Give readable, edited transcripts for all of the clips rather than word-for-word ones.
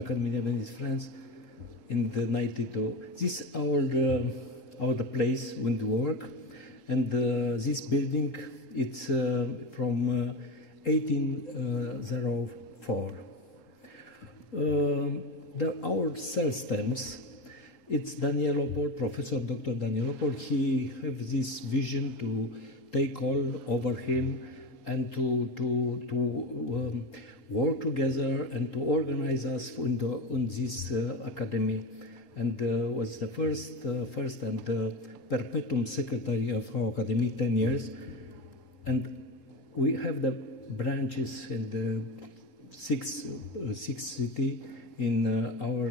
Academy of France in the 92. This is our the place when we work, and this building it's from 1804. Our cell stems. It's Daniel Leopold, Professor Dr. Daniel Leopold. He has this vision to take all over him and to work together and to organize us in this academy. And was the first and perpetuum secretary of our academy 10 years. And we have the branches in the six cities in our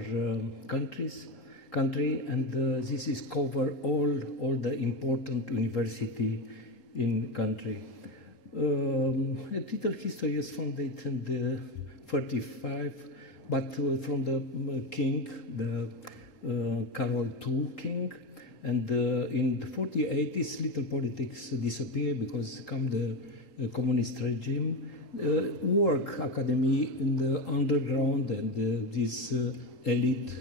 country, and this is cover all the important university in country. A little history is founded in the 35, but from the king, the Carol II king, and in the 48 this little politics disappeared because come the communist regime. Work academy in the underground, and this elite,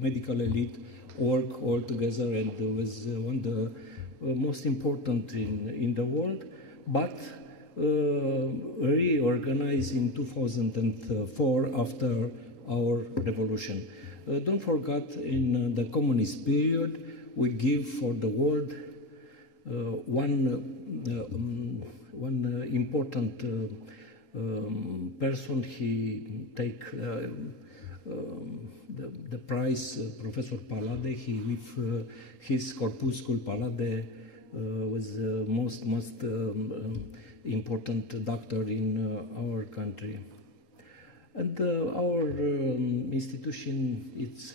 medical elite, work all together, and was one of the most important in the world, but reorganized in 2004 after our revolution. Don't forget, in the communist period, we give for the world one important person. He take the prize, Professor Palade. He with his corpuscle Palade was the most important doctor in our country. And our institution, it's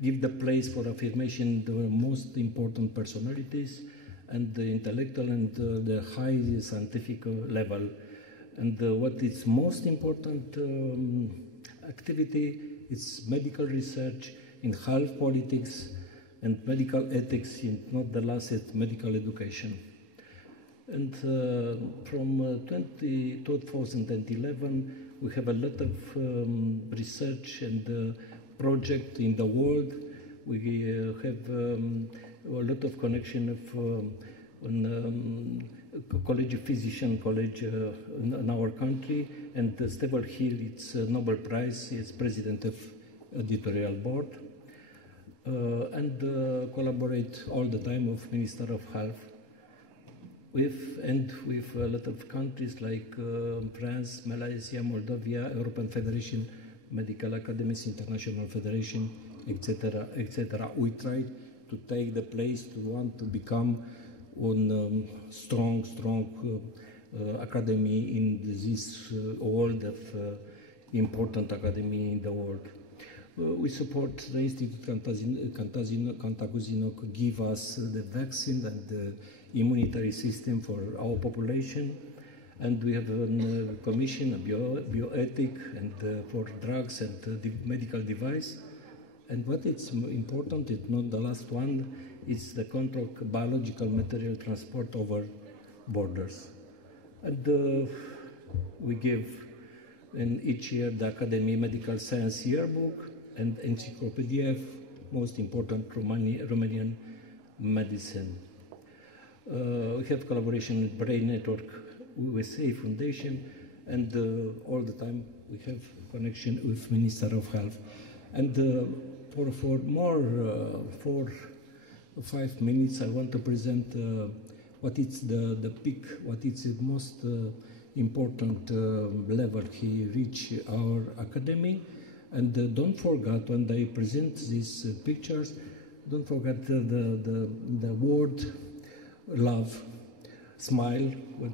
give the place for affirmation the most important personalities and the intellectual and the high scientific level. And what is most important activity is medical research in health politics and medical ethics, in not the last, medical education. And from 2011, we have a lot of research and project in the world. We have a lot of connection of college of physician college in our country, and Stephen Hill, it's a Nobel Prize, is president of editorial board, and collaborate all the time with Minister of Health with a lot of countries like France, Malaysia, Moldova, European Federation, Medical Academies, International Federation, etc., etc. We try to take the place to want to become one strong academy in this world of important academy in the world. We support the Institute Cantacuzino to give us the vaccine and the immunitary system for our population, and we have a commission, a bioethic, and for drugs and the medical device. And what is important, it's not the last one, it's the control of biological material transport over borders. And we give in each year the Academy Medical Science Yearbook and Encyclopedia of most important Romanian medicine. We have collaboration with Brain Network, USA Foundation, and all the time we have connection with Minister of Health. And for more 4 or 5 minutes, I want to present what is the peak, what is the most important level he reached our academy. And don't forget, when they present these pictures, don't forget the word love, smile, what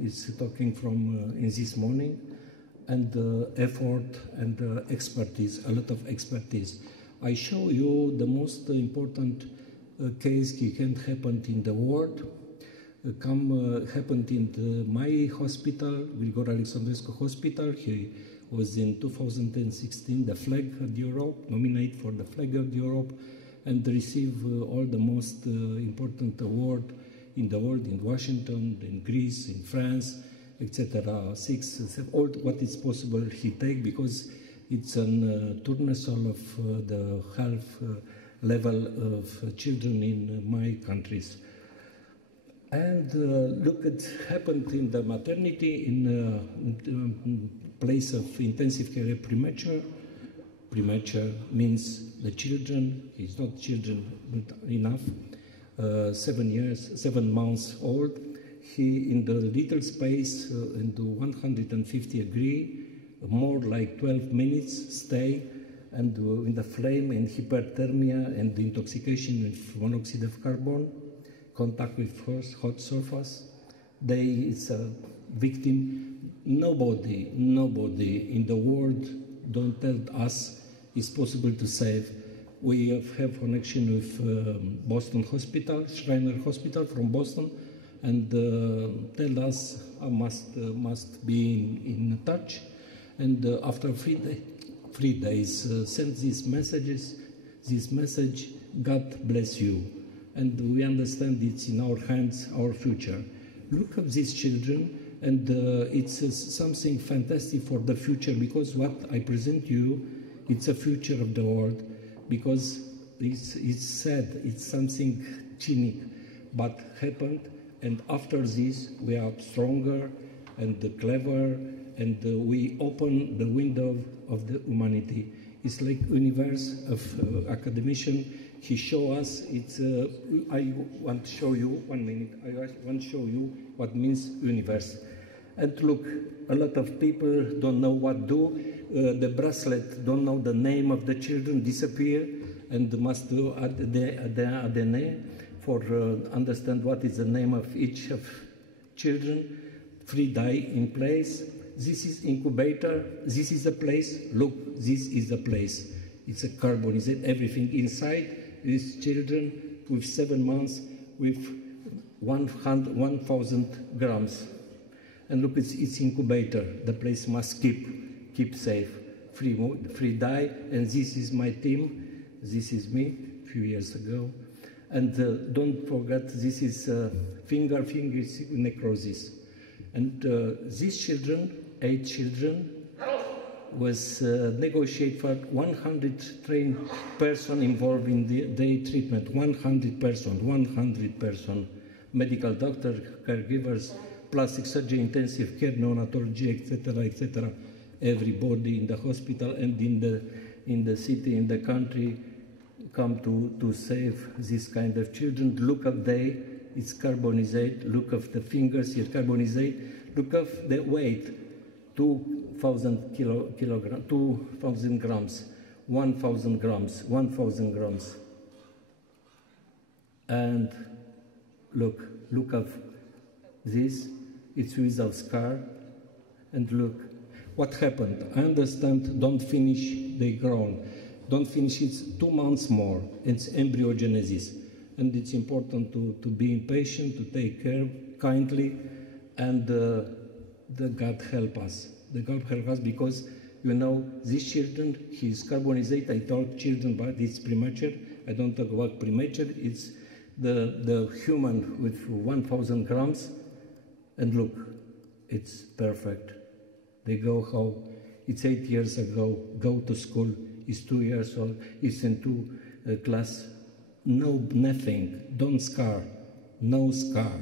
is talking from in this morning, and effort and expertise, a lot of expertise. I show you the most important case that can happen in the world. Happened in my hospital, Grigore Alexandrescu Hospital. He was in 2016 the flag of Europe, nominated for the flag of Europe, and receive all the most important award in the world, in Washington, in Greece, in France, etc. All what is possible he take, because It's a tournesol of the health level of children in my countries. And look, it happened in the maternity in place of intensive care premature. Premature means the children, it's not children but enough, 7 months old. He in the little space into 150 degree, more like 12 minutes stay, and in the flame and hyperthermia and the intoxication with monoxide of carbon, contact with hot surface. It's a victim. Nobody in the world don't tell us it's possible to save. We have connection with Boston Hospital, Schreiner Hospital from Boston, and tell us I must be in touch. And after 3 days, send these messages. This message: God bless you. And we understand it's in our hands, our future. Look at these children, and it's something fantastic for the future, because what I present you, it's a future of the world, because it's sad, it's something cynic, but happened, and after this we are stronger and clever, and we open the window of the humanity. It's like universe of academician. He show us. I want to show you 1 minute. I want to show you what means universe. And look, a lot of people don't know what do. The bracelet don't know the name of the children, disappear, and must do the ADN for understand what is the name of each of children. 3 die in place. This is incubator. This is a place. Look, this is a place. It's a carbonized everything inside. These children with 7 months with 1,000 grams. And look, it's incubator. The place must keep safe. Free die. And this is my team. This is me a few years ago. And don't forget, this is finger necrosis. And these children, 8 children, was negotiated for 100 trained person involved in their treatment. 100 person, medical doctor, caregivers, plastic surgery, intensive care, neonatology, etc. Everybody in the hospital and in the city, in the country, come to save this kind of children. Look at it's carbonized. Look at the fingers here, carbonized. Look at the weight. 2,000 kilograms, 2,000 grams, 1,000 grams, 1,000 grams. And look at this, it's without scar. And look, what happened? I understand, don't finish, they grown. Don't finish, it's 2 months more. It's embryogenesis. And it's important to be impatient, to take care kindly, and the God help us. The God help us, because, you know, these children, he's carbonized. I talk children, but it's premature. I don't talk about premature. It's the human with 1,000 grams. And look, it's perfect. They go how? It's 8 years ago. Go to school. He's 2 years old. He's into class. No, nothing. Don't scar. No scar.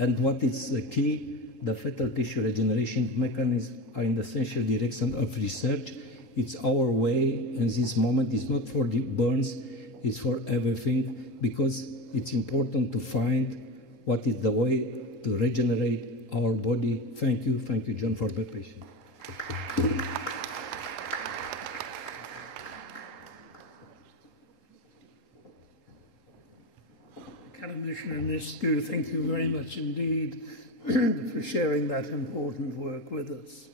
And what is the key? The fetal tissue regeneration mechanisms are in the essential direction of research. It's our way, and this moment is not for the burns, it's for everything, because it's important to find what is the way to regenerate our body. Thank you, John, for the patience. Academician Ionescu, thank you very much indeed for sharing that important work with us.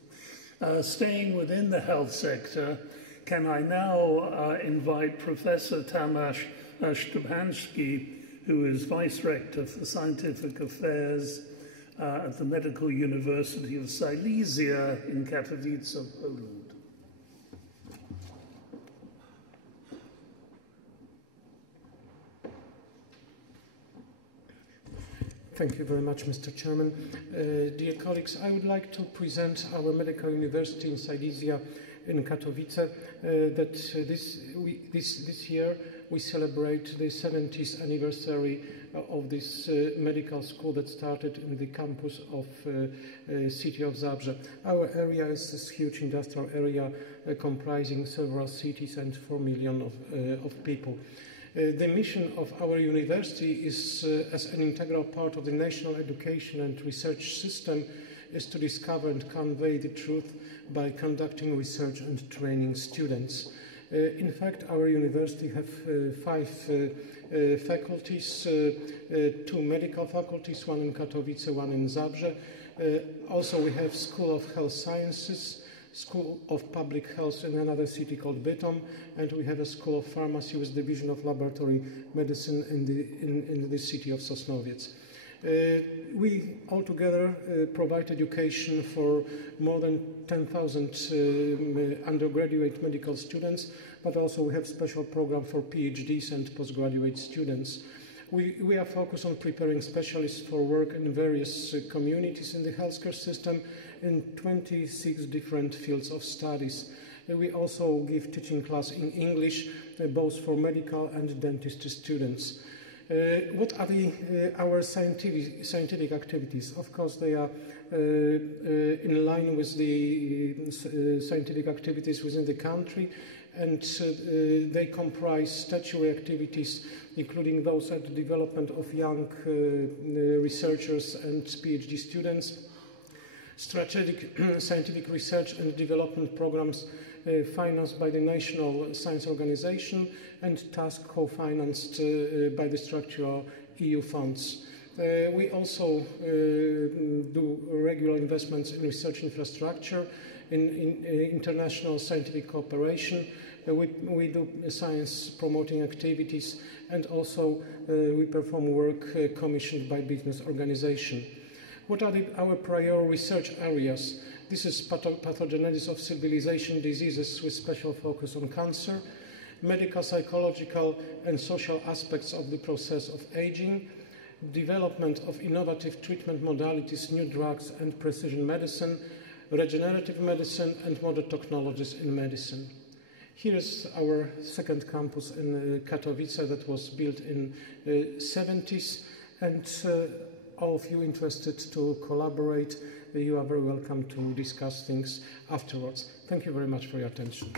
Staying within the health sector, can I now invite Professor Tomasz Szczepański, who is Vice Rector for Scientific Affairs at the Medical University of Silesia in Katowice, Poland. Thank you very much, Mr. Chairman. Dear colleagues, I would like to present our medical university in Silesia in Katowice, that this year we celebrate the 70th anniversary of this medical school that started in the campus of city of Zabrze. Our area is this huge industrial area comprising several cities and 4 million of people. The mission of our university is, as an integral part of the national education and research system, is to discover and convey the truth by conducting research and training students. In fact, our university have 5 faculties, 2 medical faculties, one in Katowice, one in Zabrze. Also, we have School of Health Sciences, School of Public Health in another city called Bytom, and we have a School of Pharmacy with Division of Laboratory Medicine in the city of Sosnowiec. We altogether provide education for more than 10,000 undergraduate medical students, but also we have special program for PhDs and postgraduate students. We are focused on preparing specialists for work in various communities in the healthcare system in 26 different fields of studies. We also give teaching class in English, both for medical and dentistry students. What are our scientific activities? Of course, they are in line with the scientific activities within the country, and they comprise statutory activities, including those at the development of young researchers and PhD students, strategic scientific research and development programs financed by the National Science Organization, and tasks co-financed by the structural EU funds. We also do regular investments in research infrastructure, in international scientific cooperation. We do science promoting activities, and also we perform work commissioned by business organization. What are our prior research areas? This is pathogenesis of civilization diseases with special focus on cancer, medical, psychological and social aspects of the process of aging, development of innovative treatment modalities, new drugs and precision medicine, regenerative medicine and modern technologies in medicine. Here is our second campus in Katowice that was built in the 70s, and all of you interested to collaborate, you are very welcome to discuss things afterwards. Thank you very much for your attention.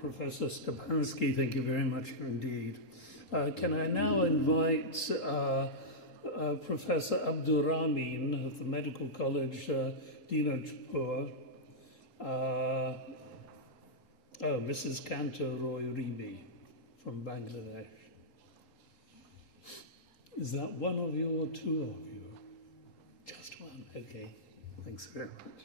Professor Stepanski, thank you very much indeed. Can I now invite Professor Abdurrahman of the Medical College, Dinajpur, Mrs. Kanto Roy Ribi from Bangladesh. Is that one of you or two of you? Just one, okay. Thanks very much.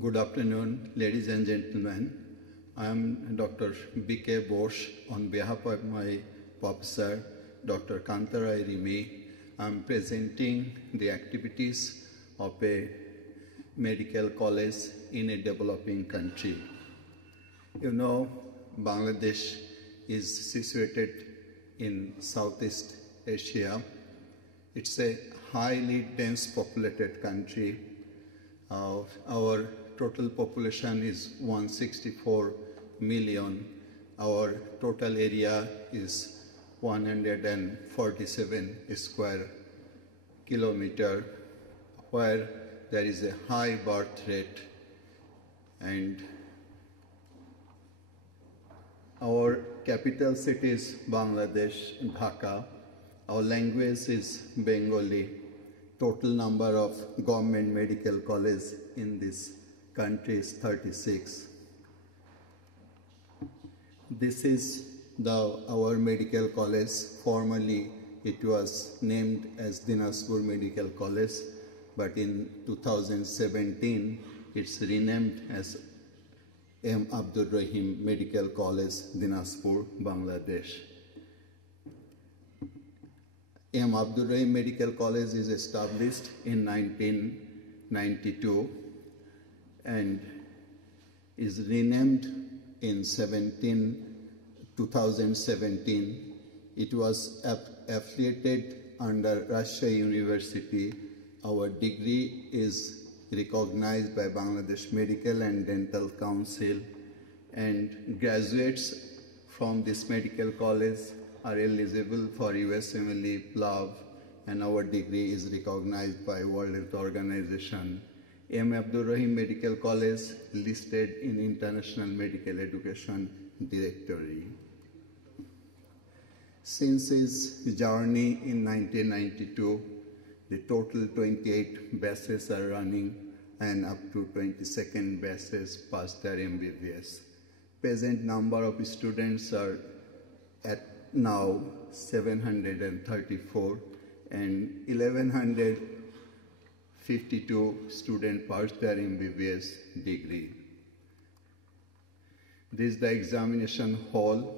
Good afternoon, ladies and gentlemen. I am Dr. B.K. Bosch on behalf of my professor, Dr. Kantarai Rimi. I am presenting the activities of a medical college in a developing country. You know, Bangladesh is situated in Southeast Asia. It's a highly dense populated country. Our total population is 164 million. Our total area is 147 square kilometer, where there is a high birth rate, and our capital city is Bangladesh, Dhaka. Our language is Bengali. Total number of government medical colleges in this country is 36. This is Our medical college, formerly it was named as Dinajpur Medical College, but in 2017 it's renamed as M. Abdul Rahim Medical College, Dinajpur, Bangladesh. M. Abdul Rahim Medical College is established in 1992 and is renamed in 2017. It was affiliated under Rajshahi University. Our degree is recognized by Bangladesh Medical and Dental Council, and graduates from this medical college are eligible for USMLE, PLAV, and our degree is recognized by World Health Organization. M. Abdul Rahim Medical College listed in International Medical Education Directory. Since its journey in 1992, the total 28 batches are running and up to 22nd batches past their MBBS. Present number of students are at now 734 and 1152 students passed their MBBS degree. This is the examination hall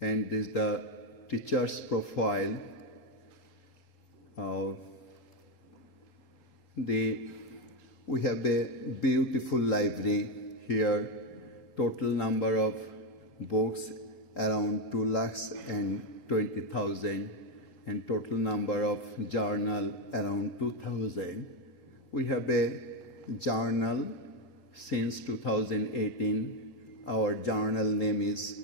and this is the teacher's profile. We have a beautiful library here. Total number of books around 2,20,000 and total number of journal around 2,000. We have a journal since 2018. Our journal name is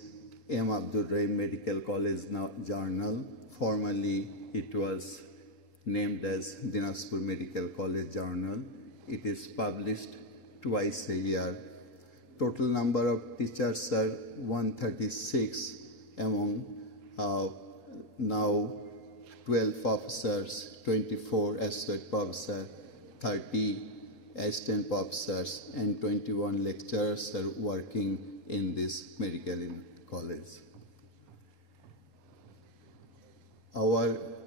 M. Abdul Rahim Medical College Journal. Formerly it was named as Dinajpur Medical College Journal. It is published twice a year. Total number of teachers are 136 among now 12 officers, 24 associate professors, 30 assistant professors, and 21 lecturers are working in this medical college.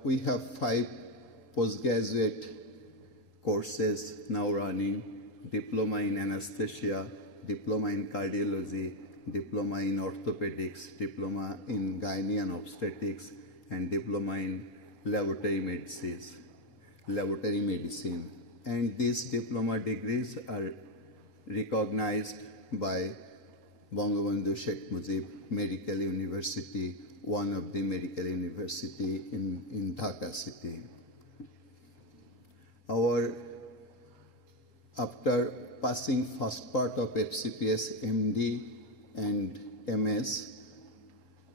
We have 5 postgraduate courses now running: diploma in anesthesia, diploma in cardiology, diploma in orthopedics, diploma in gynae and obstetrics, and diploma in laboratory medicine. And these diploma degrees are recognized by Bangabandhu Sheikh Mujib Medical University, one of the medical university in Dhaka city. After passing first part of FCPS, MD and MS,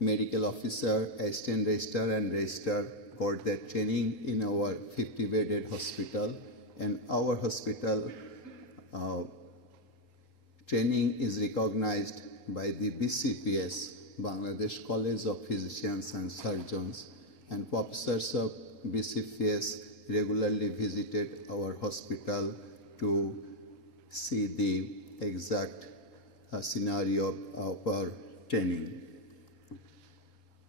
medical officer, assistant registrar and registrar got their training in our 50-bedded hospital, and our hospital training is recognized by the BCPS, Bangladesh College of Physicians and Surgeons, and professors of BCPS regularly visited our hospital to see the exact scenario of our training.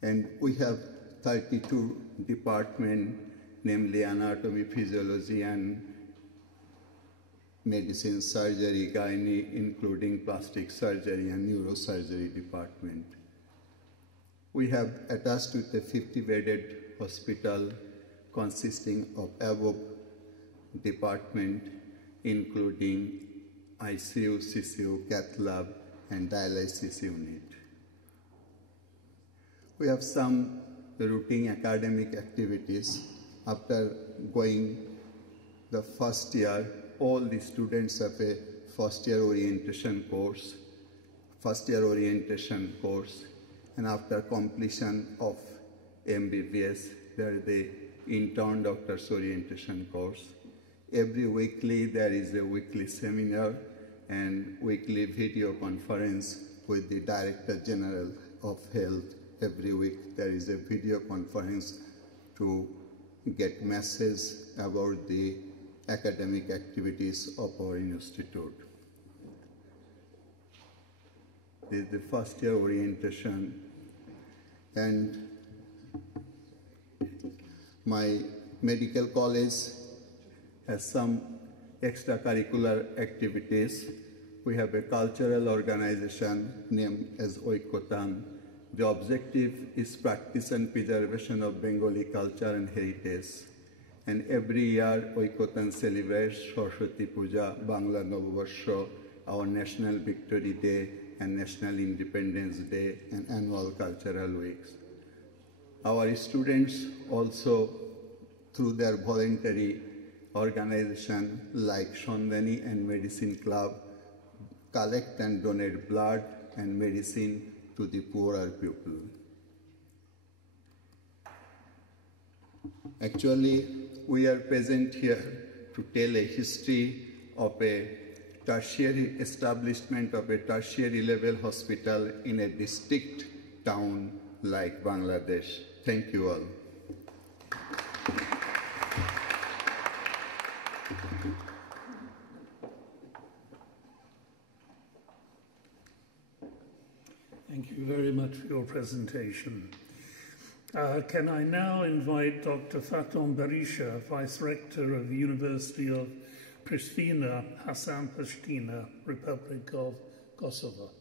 And we have 32 departments, namely anatomy, physiology, and medicine, surgery, gynae, including plastic surgery and neurosurgery department. We have attached with a 50-bedded hospital consisting of above department, including ICU, CCU, cath lab, and dialysis unit. We have some routine academic activities. After going the first year, all the students have a first year orientation course, and after completion of MBBS, there is the intern doctor's orientation course. Every weekly, there is a weekly seminar and weekly video conference with the Director General of Health. Every week, there is a video conference to get message about the academic activities of our institute. This is the first year orientation. And my medical college has some extracurricular activities. We have a cultural organization named as Oikotan. The objective is practice and preservation of Bengali culture and heritage. And every year, Oikotan celebrates Saraswati Puja, Bangla Noboborsho, our National Victory Day, and National Independence Day, and annual cultural weeks. Our students also, through their voluntary organization like Sondani and Medicine Club, collect and donate blood and medicine to the poorer people. Actually, we are present here to tell a history of a tertiary establishment of a tertiary level hospital in a distinct town like Bangladesh. Thank you all. Thank you very much for your presentation. Can I now invite Dr. Faton Berisha, Vice Rector of the University of Pristina, Hasan Pristina, Republic of Kosovo.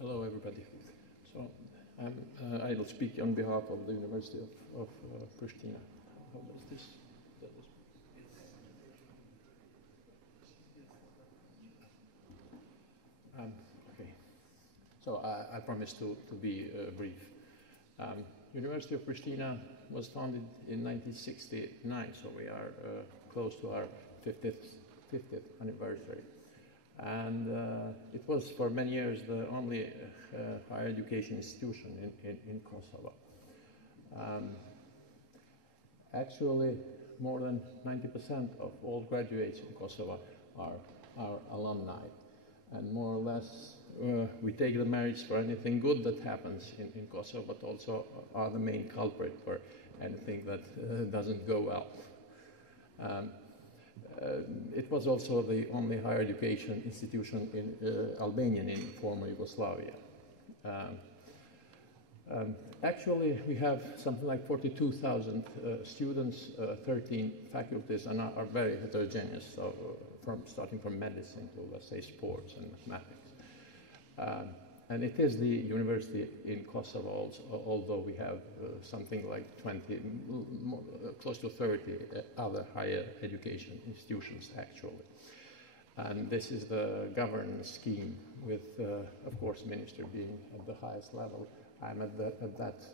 Hello, everybody. So I will speak on behalf of the University of Pristina. How does this? Okay. So I promise to be brief. University of Pristina was founded in 1969, so we are close to our 50th anniversary. And it was for many years the only higher education institution in Kosovo. Actually, more than 90% of all graduates in Kosovo are alumni. And more or less, we take the merits for anything good that happens in Kosovo, but also are the main culprit for anything that doesn't go well. It was also the only higher education institution in Albanian in former Yugoslavia. Actually, we have something like 42,000 students, 13 faculties, and are very heterogeneous, so starting from medicine to, let's say, sports and mathematics. And it is the university in Kosovo also, although we have something like 20, close to 30 other higher education institutions, actually. And this is the governance scheme with, of course, minister being at the highest level. I'm at that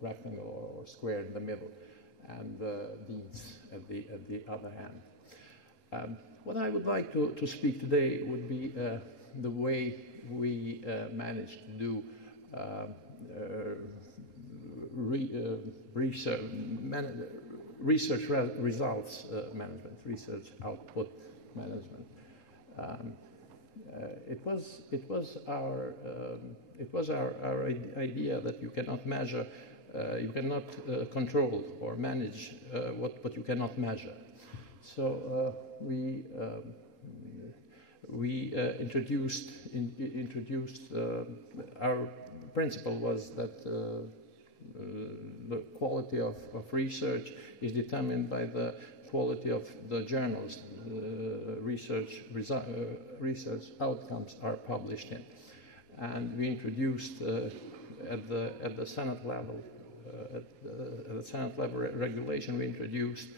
rectangle or square in the middle, and the deans at the other hand. What I would like to speak today would be the way we managed to do research results management, research output management. It was our idea that you cannot measure, you cannot control or manage what you cannot measure. So we introduced our principle was that the quality of research is determined by the quality of the journals research outcomes are published in. And we introduced at the Senate level, at the Senate level regulation, we introduced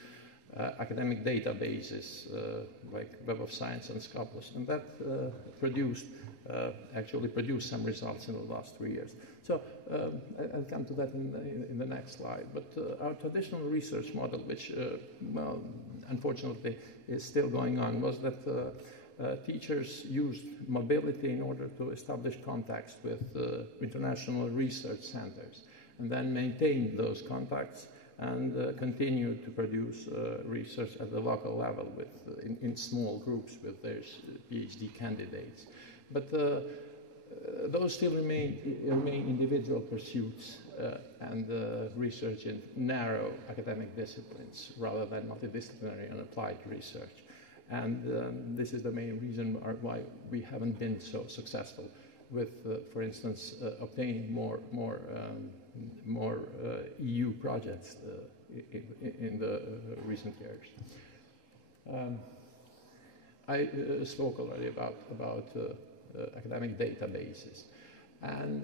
academic databases like Web of Science and Scopus, and that actually produced some results in the last 3 years. So I'll come to that in the next slide. But our traditional research model, which, well, unfortunately is still going on, was that teachers used mobility in order to establish contacts with international research centers, and then maintain those contacts and continue to produce research at the local level in small groups with their PhD candidates. But those still remain individual pursuits and research in narrow academic disciplines rather than multidisciplinary and applied research. And this is the main reason why we haven't been so successful with, for instance, obtaining more EU projects in the recent years. I spoke already about academic databases, and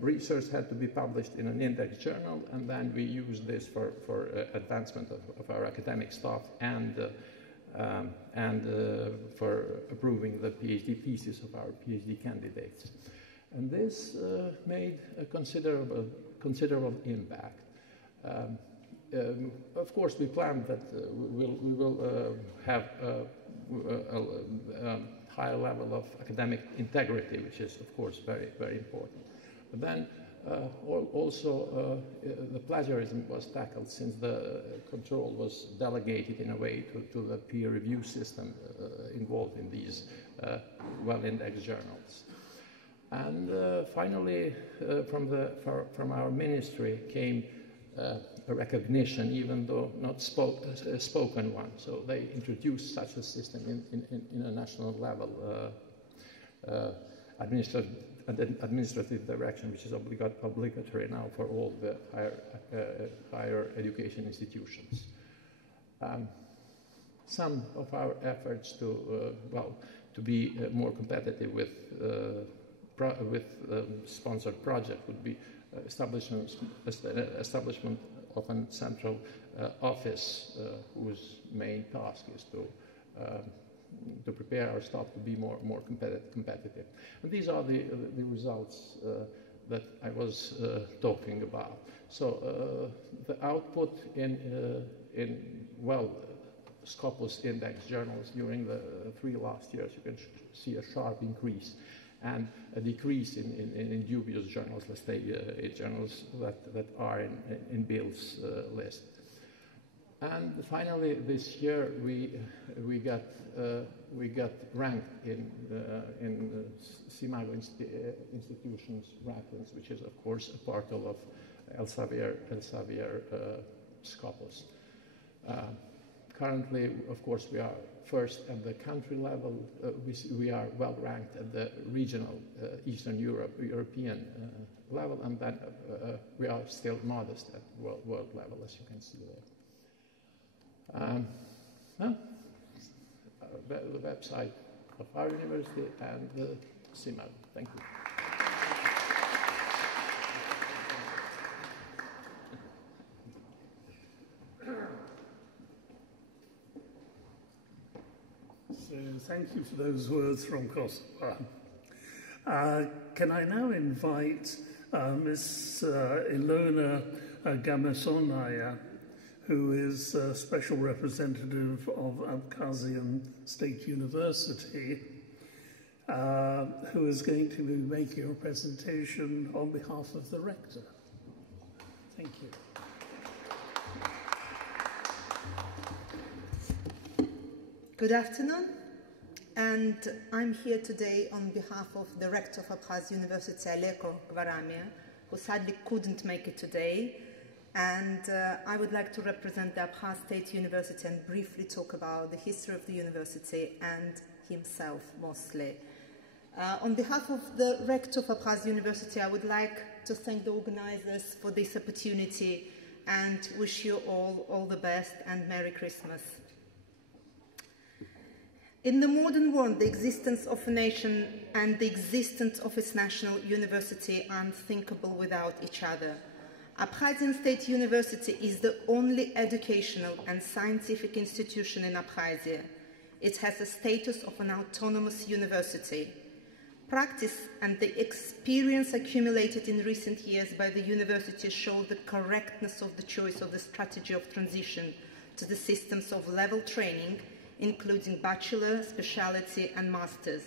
research had to be published in an index journal, and then we used this for advancement of our academic staff and for approving the PhD thesis of our PhD candidates. And this made a considerable impact. Of course, we planned that we will have a higher level of academic integrity, which is, of course, very, very important. But then also the plagiarism was tackled, since the control was delegated in a way to the peer review system involved in these well-indexed journals. And finally, from our ministry came a recognition, even though not a spoken one. So they introduced such a system in a national level administrative direction, which is obligatory now for all the higher education institutions. Some of our efforts to be more competitive with sponsored project would be establishment of a central office whose main task is to prepare our staff to be more competitive. And these are the results that I was talking about. So the output in Scopus index journals during the 3 last years, you can see a sharp increase, and a decrease in dubious journals, let's say journals that are in Bill's list. And finally, this year we got ranked in CIMAGO institutions rankings, which is of course a part of Elsevier Scopus. Currently, of course, we are first at the country level. We are well ranked at the regional Eastern European level, and then we are still modest at world level, as you can see there. The website of our university and the CIMAGO. Thank you. So thank you for those words from Kosovo. Can I now invite Ms. Ilona Gamasonaya, who is a special representative of Abkhazian State University, who is going to be making a presentation on behalf of the rector. Thank you. Good afternoon, and I'm here today on behalf of the rector of Abkhaz University, Aleko Gvaramia, who sadly couldn't make it today. And I would like to represent the Abkhaz State University and briefly talk about the history of the university and himself mostly. On behalf of the rector of Abkhaz University, I would like to thank the organizers for this opportunity and wish you all the best and Merry Christmas. In the modern world, the existence of a nation and the existence of its national university are unthinkable without each other. Abkhazian State University is the only educational and scientific institution in Abkhazia. It has the status of an autonomous university. Practice and the experience accumulated in recent years by the university show the correctness of the choice of the strategy of transition to the systems of level training, including bachelor, specialty, and masters.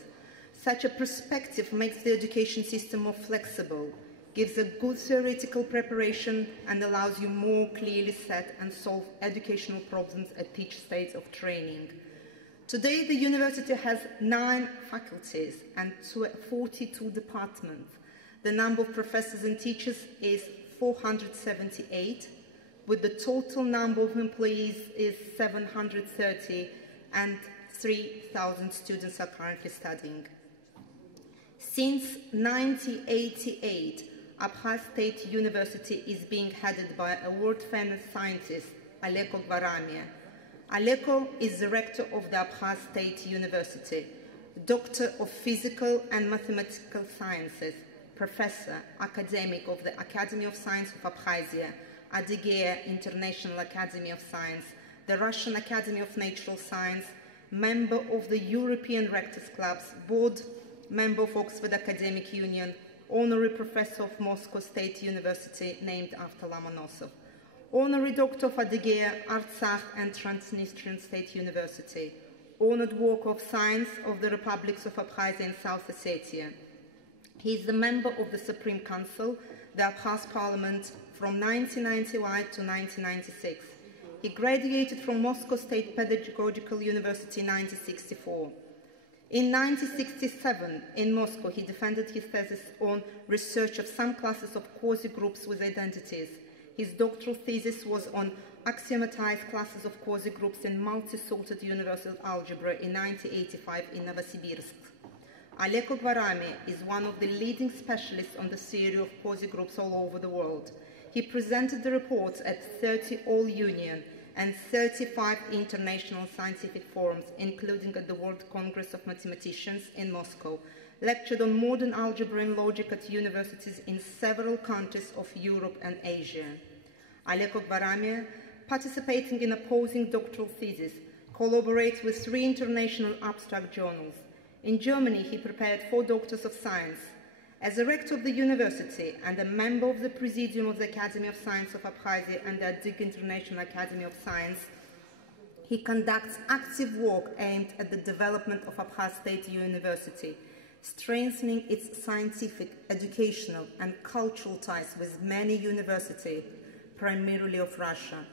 Such a perspective makes the education system more flexible, gives a good theoretical preparation, and allows you more clearly set and solve educational problems at each stage of training. Today, the university has 9 faculties and 42 departments. The number of professors and teachers is 478, with the total number of employees is 730, and 3,000 students are currently studying. Since 1988, Abkhaz State University is being headed by a world-famous scientist, Aleko Gvaramia. Aleko is the rector of the Abkhaz State University, Doctor of Physical and Mathematical Sciences, Professor, Academic of the Academy of Science of Abkhazia, Adygea International Academy of Science, the Russian Academy of Natural Science, member of the European Rectors Clubs, board member of Oxford Academic Union, honorary professor of Moscow State University named after Lomonosov, honorary doctor of Adygea, Artsakh and Transnistrian State University, honored worker of science of the Republics of Abkhazia and South Ossetia. He is the member of the Supreme Council, the Abkhaz Parliament, from 1991 to 1996. He graduated from Moscow State Pedagogical University in 1964. In 1967, in Moscow, he defended his thesis on research of some classes of quasi-groups with identities. His doctoral thesis was on axiomatized classes of quasi-groups in multi-sorted universal algebra in 1985 in Novosibirsk. Aleko Gvaramia is one of the leading specialists on the theory of quasi-groups all over the world. He presented the reports at 30 all-union and 35 international scientific forums, including at the World Congress of Mathematicians in Moscow, lectured on modern algebra and logic at universities in several countries of Europe and Asia. Aleko Gvaramia, participating in opposing doctoral theses, collaborates with 3 international abstract journals. In Germany, he prepared 4 Doctors of Science. As a rector of the university and a member of the Presidium of the Academy of Science of Abkhazia and the Adygea International Academy of Science, he conducts active work aimed at the development of Abkhaz State University, strengthening its scientific, educational and cultural ties with many universities, primarily of Russia.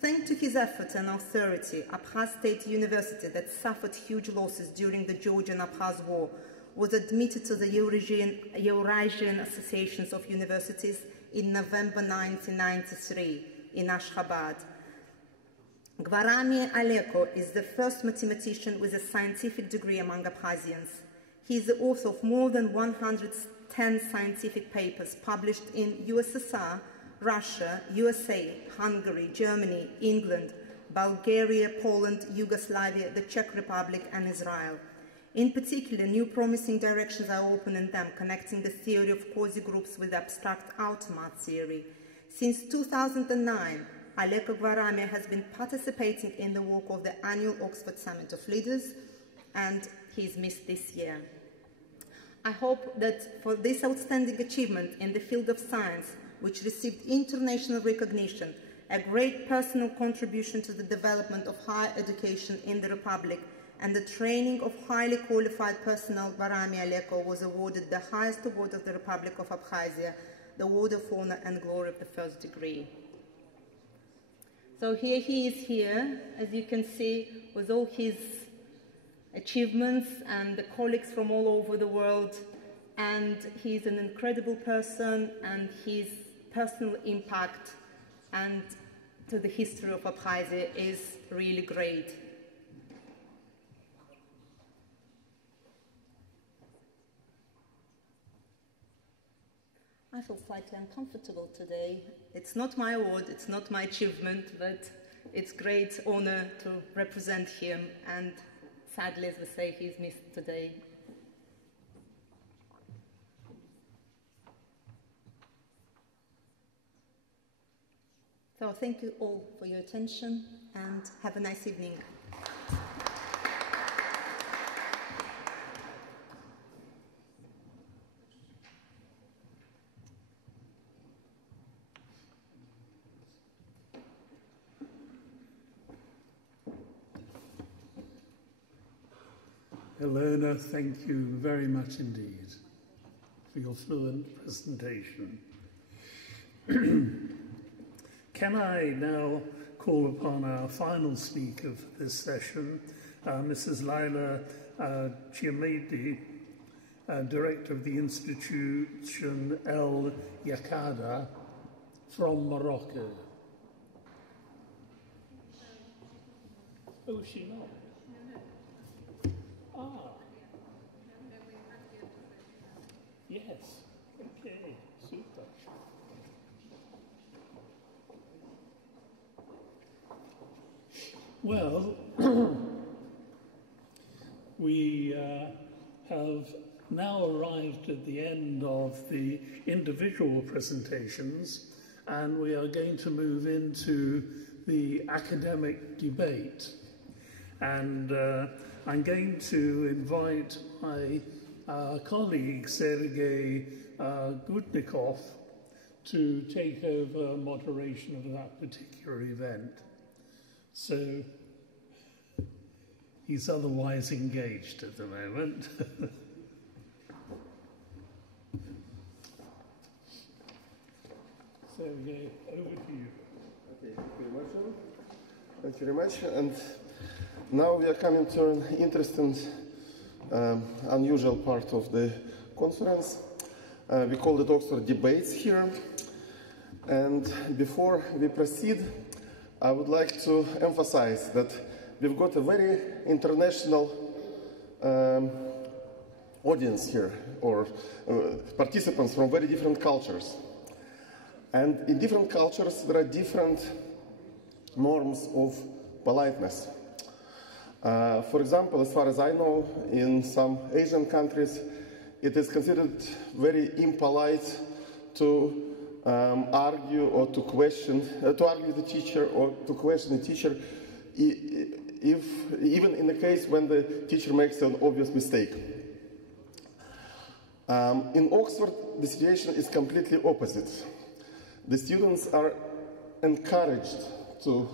Thanks to his effort and authority, Abkhaz State University, that suffered huge losses during the Georgian-Abkhaz War, was admitted to the Eurasian Associations of Universities in November 1993 in Ashgabat. Gvaramia Aleko is the first mathematician with a scientific degree among Abkhazians. He is the author of more than 110 scientific papers published in USSR, Russia, USA, Hungary, Germany, England, Bulgaria, Poland, Yugoslavia, the Czech Republic, and Israel. In particular, new promising directions are open in them, connecting the theory of quasi-groups with abstract outer-math theory. Since 2009, Aleko Gvaramia has been participating in the work of the annual Oxford Summit of Leaders, and he is missed this year. I hope that for this outstanding achievement in the field of science, which received international recognition, a great personal contribution to the development of higher education in the Republic, and the training of highly qualified personnel, Gvaramia Aleko was awarded the highest award of the Republic of Abkhazia, the Award of Honor and Glory of the First Degree. So here he is here, as you can see, with all his achievements and the colleagues from all over the world, and he's an incredible person, and his personal impact and to the history of Abkhazia is really great. I feel slightly uncomfortable today. It's not my award, it's not my achievement, but it's great honor to represent him, and sadly, as we say, he's missed today. So thank you all for your attention, and have a nice evening. Elena, thank you very much indeed for your fluent presentation. Can I now call upon our final speaker for this session, Mrs. Laila Chiamedi, Director of the institution El Yakada from Morocco. Oh, is she not? Ah. Yes. Okay. Super. Well, we have now arrived at the end of the individual presentations, and we are going to move into the academic debate. And I'm going to invite my colleague, Sergei Gutnikov, to take over moderation of that particular event. So he's otherwise engaged at the moment. Sergei, over to you. Okay, thank you very much, John. Thank you very much. And now we are coming to an interesting, unusual part of the conference. We call it Oxford Debates here. And before we proceed, I would like to emphasize that we've got a very international audience here, or participants from very different cultures. And in different cultures, there are different norms of politeness. For example, as far as I know, in some Asian countries, it is considered very impolite to argue or to question, to argue with the teacher or to question the teacher, even in the case when the teacher makes an obvious mistake. In Oxford, the situation is completely opposite. The students are encouraged to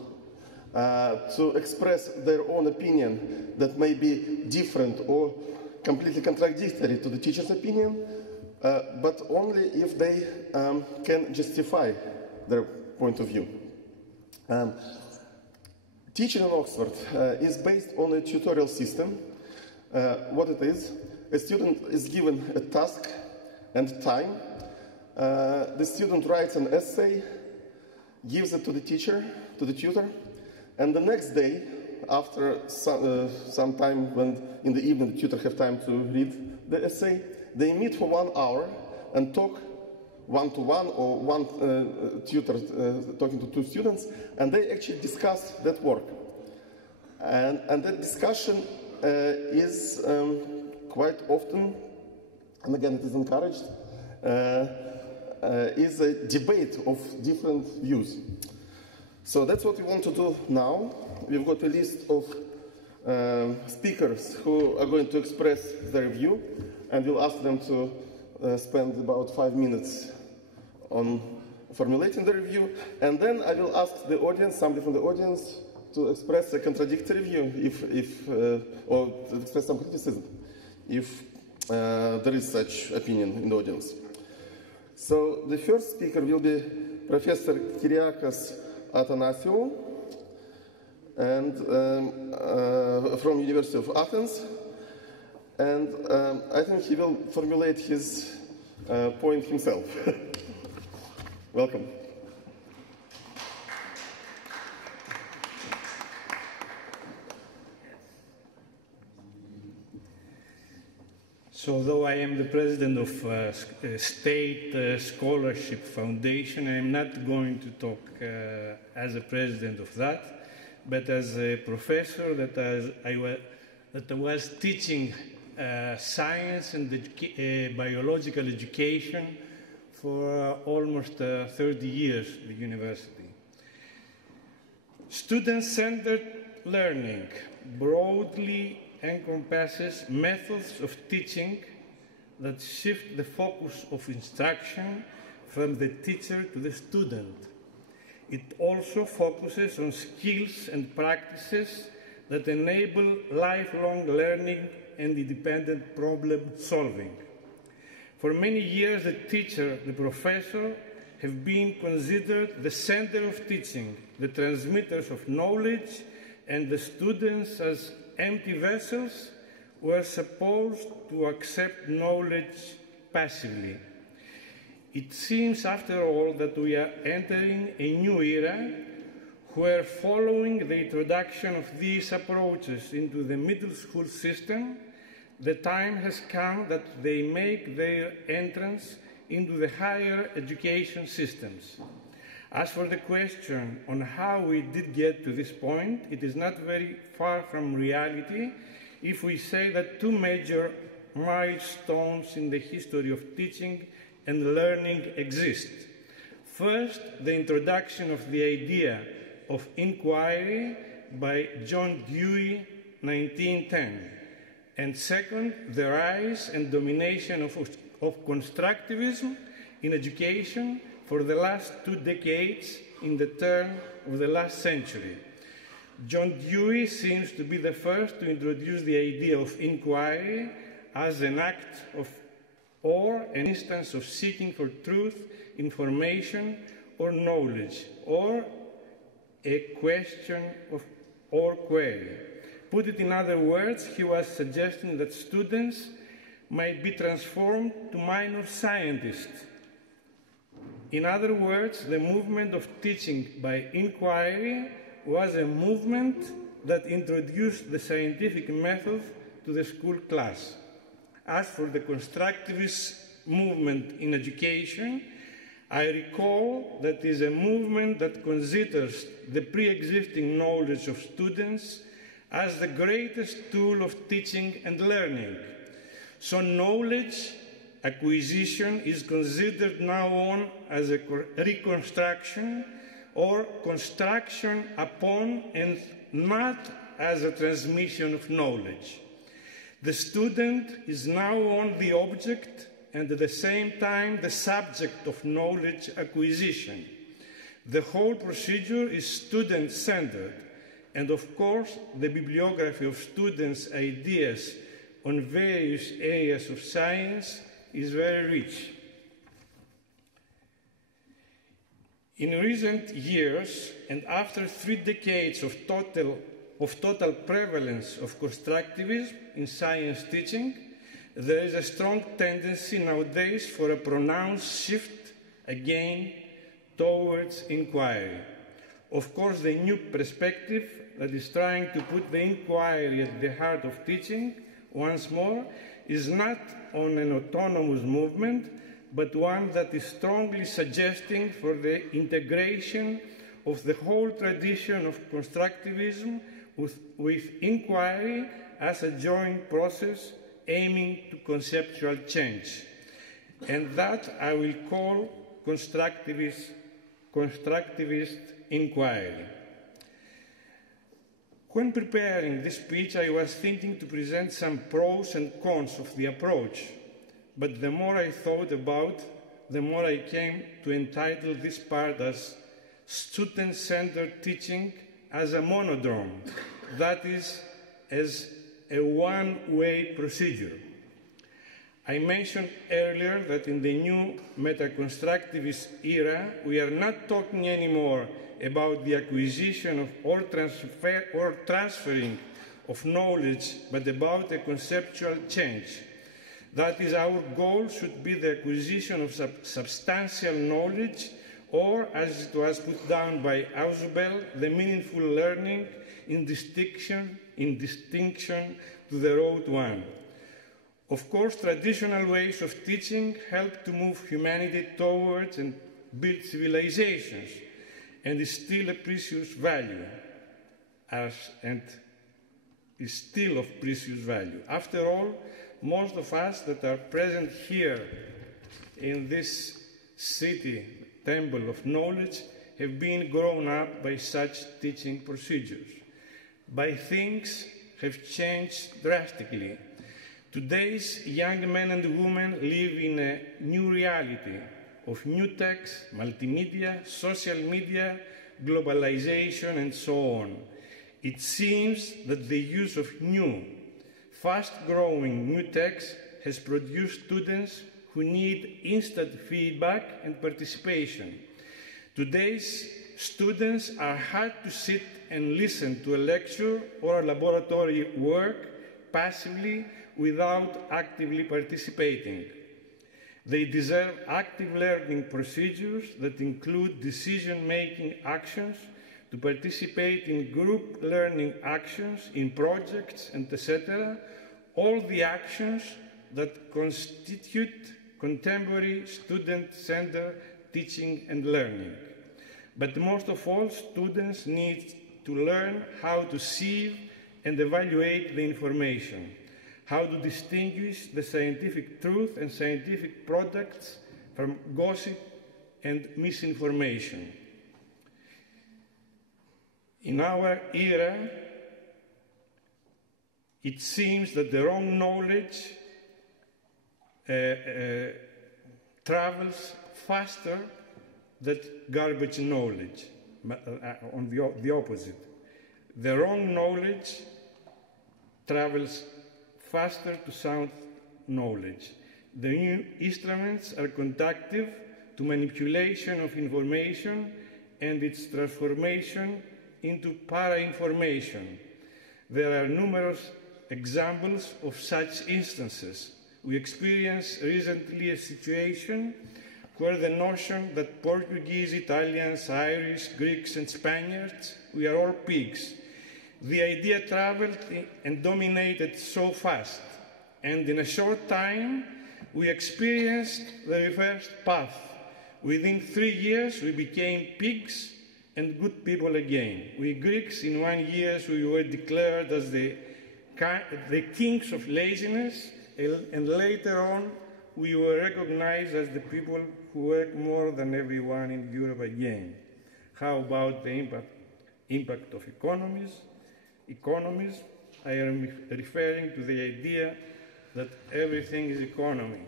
express their own opinion that may be different or completely contradictory to the teacher's opinion, but only if they can justify their point of view. Teaching in Oxford is based on a tutorial system. What it is, a student is given a task and time. The student writes an essay, gives it to the teacher, to the tutor, and the next day, after some time when in the evening the tutor have time to read the essay, they meet for 1 hour and talk one-to-one, or one tutor talking to 2 students, and they actually discuss that work. And that discussion is quite often, and again it is encouraged, is a debate of different views. So that's what we want to do now. We've got a list of speakers who are going to express their view, and we'll ask them to spend about 5 minutes on formulating their view, and then I will ask the audience, somebody from the audience, to express a contradictory view, or to express some criticism, if there is such opinion in the audience. So the first speaker will be Professor Kyriakos Athanasiou, and from University of Athens, and I think he will formulate his point himself. Welcome. So, although I am the president of State Scholarship Foundation, I am not going to talk as a president of that, but as a professor that I was teaching science and biological education for almost 30 years at the university. Student-centered learning broadly encompasses methods of teaching that shift the focus of instruction from the teacher to the student. It also focuses on skills and practices that enable lifelong learning and independent problem solving. For many years, the teacher, the professor, have been considered the center of teaching, the transmitters of knowledge, and the students as empty vessels were supposed to accept knowledge passively. It seems, after all, that we are entering a new era where, following the introduction of these approaches into the middle school system, the time has come that they make their entrance into the higher education systems. As for the question on how we did get to this point, it is not very far from reality if we say that two major milestones in the history of teaching and learning exist. First, the introduction of the idea of inquiry by John Dewey, 1910. And second, the rise and domination of constructivism in education for the last 2 decades in the turn of the last century. John Dewey seems to be the first to introduce the idea of inquiry as an act of or an instance of seeking for truth, information, or knowledge, or a question of or query. Put it in other words, he was suggesting that students might be transformed to minor scientists. In other words, the movement of teaching by inquiry was a movement that introduced the scientific method to the school class. As for the constructivist movement in education, I recall that it is a movement that considers the pre-existing knowledge of students as the greatest tool of teaching and learning. So knowledge acquisition is considered now on as a reconstruction or construction upon and not as a transmission of knowledge. The student is now on the object and at the same time the subject of knowledge acquisition. The whole procedure is student-centered, and of course the bibliography of students' ideas on various areas of science is very rich. In recent years, and after 3 decades of total prevalence of constructivism in science teaching, there is a strong tendency nowadays for a pronounced shift again towards inquiry. Of course, the new perspective that is trying to put the inquiry at the heart of teaching, once more, is not on an autonomous movement, but one that is strongly suggesting for the integration of the whole tradition of constructivism with inquiry as a joint process aiming to conceptual change. And that I will call constructivist inquiry. When preparing this speech, I was thinking to present some pros and cons of the approach, but the more I thought about, the more I came to entitle this part as student-centered teaching as a monodrome, that is, as a one-way procedure. I mentioned earlier that in the new metaconstructivist era, we are not talking anymore about the acquisition of or transferring of knowledge, but about a conceptual change. That is, our goal should be the acquisition of substantial knowledge, or, as it was put down by Ausubel, the meaningful learning in distinction to the road one. Of course, traditional ways of teaching help to move humanity towards and build civilizations, and is still a precious value, and is still of precious value. After all, most of us that are present here in this city, temple of knowledge, have been grown up by such teaching procedures. But things have changed drastically. Today's young men and women live in a new reality of new text, multimedia, social media, globalization, and so on. It seems that the use of new, fast-growing new text has produced students who need instant feedback and participation. Today's students are hard to sit and listen to a lecture or a laboratory work passively without actively participating. They deserve active learning procedures that include decision-making actions, to participate in group learning actions, in projects, and etc., all the actions that constitute contemporary student-centered teaching and learning. But most of all, students need to learn how to sieve and evaluate the information, how to distinguish the scientific truth and scientific products from gossip and misinformation. In our era, it seems that the wrong knowledge travels faster than garbage knowledge, on the opposite. The wrong knowledge travels faster to sound knowledge. The new instruments are conducive to manipulation of information and its transformation into para-information. There are numerous examples of such instances. We experienced recently a situation where the notion that Portuguese, Italians, Irish, Greeks, and Spaniards, we are all pigs. The idea traveled and dominated so fast, and in a short time, we experienced the reverse path. Within 3 years, we became pigs and good people again. We Greeks, in 1 year, we were declared as the kings of laziness, and later on, we were recognized as the people who work more than everyone in Europe again. How about the impact of economies? I am referring to the idea that everything is economy.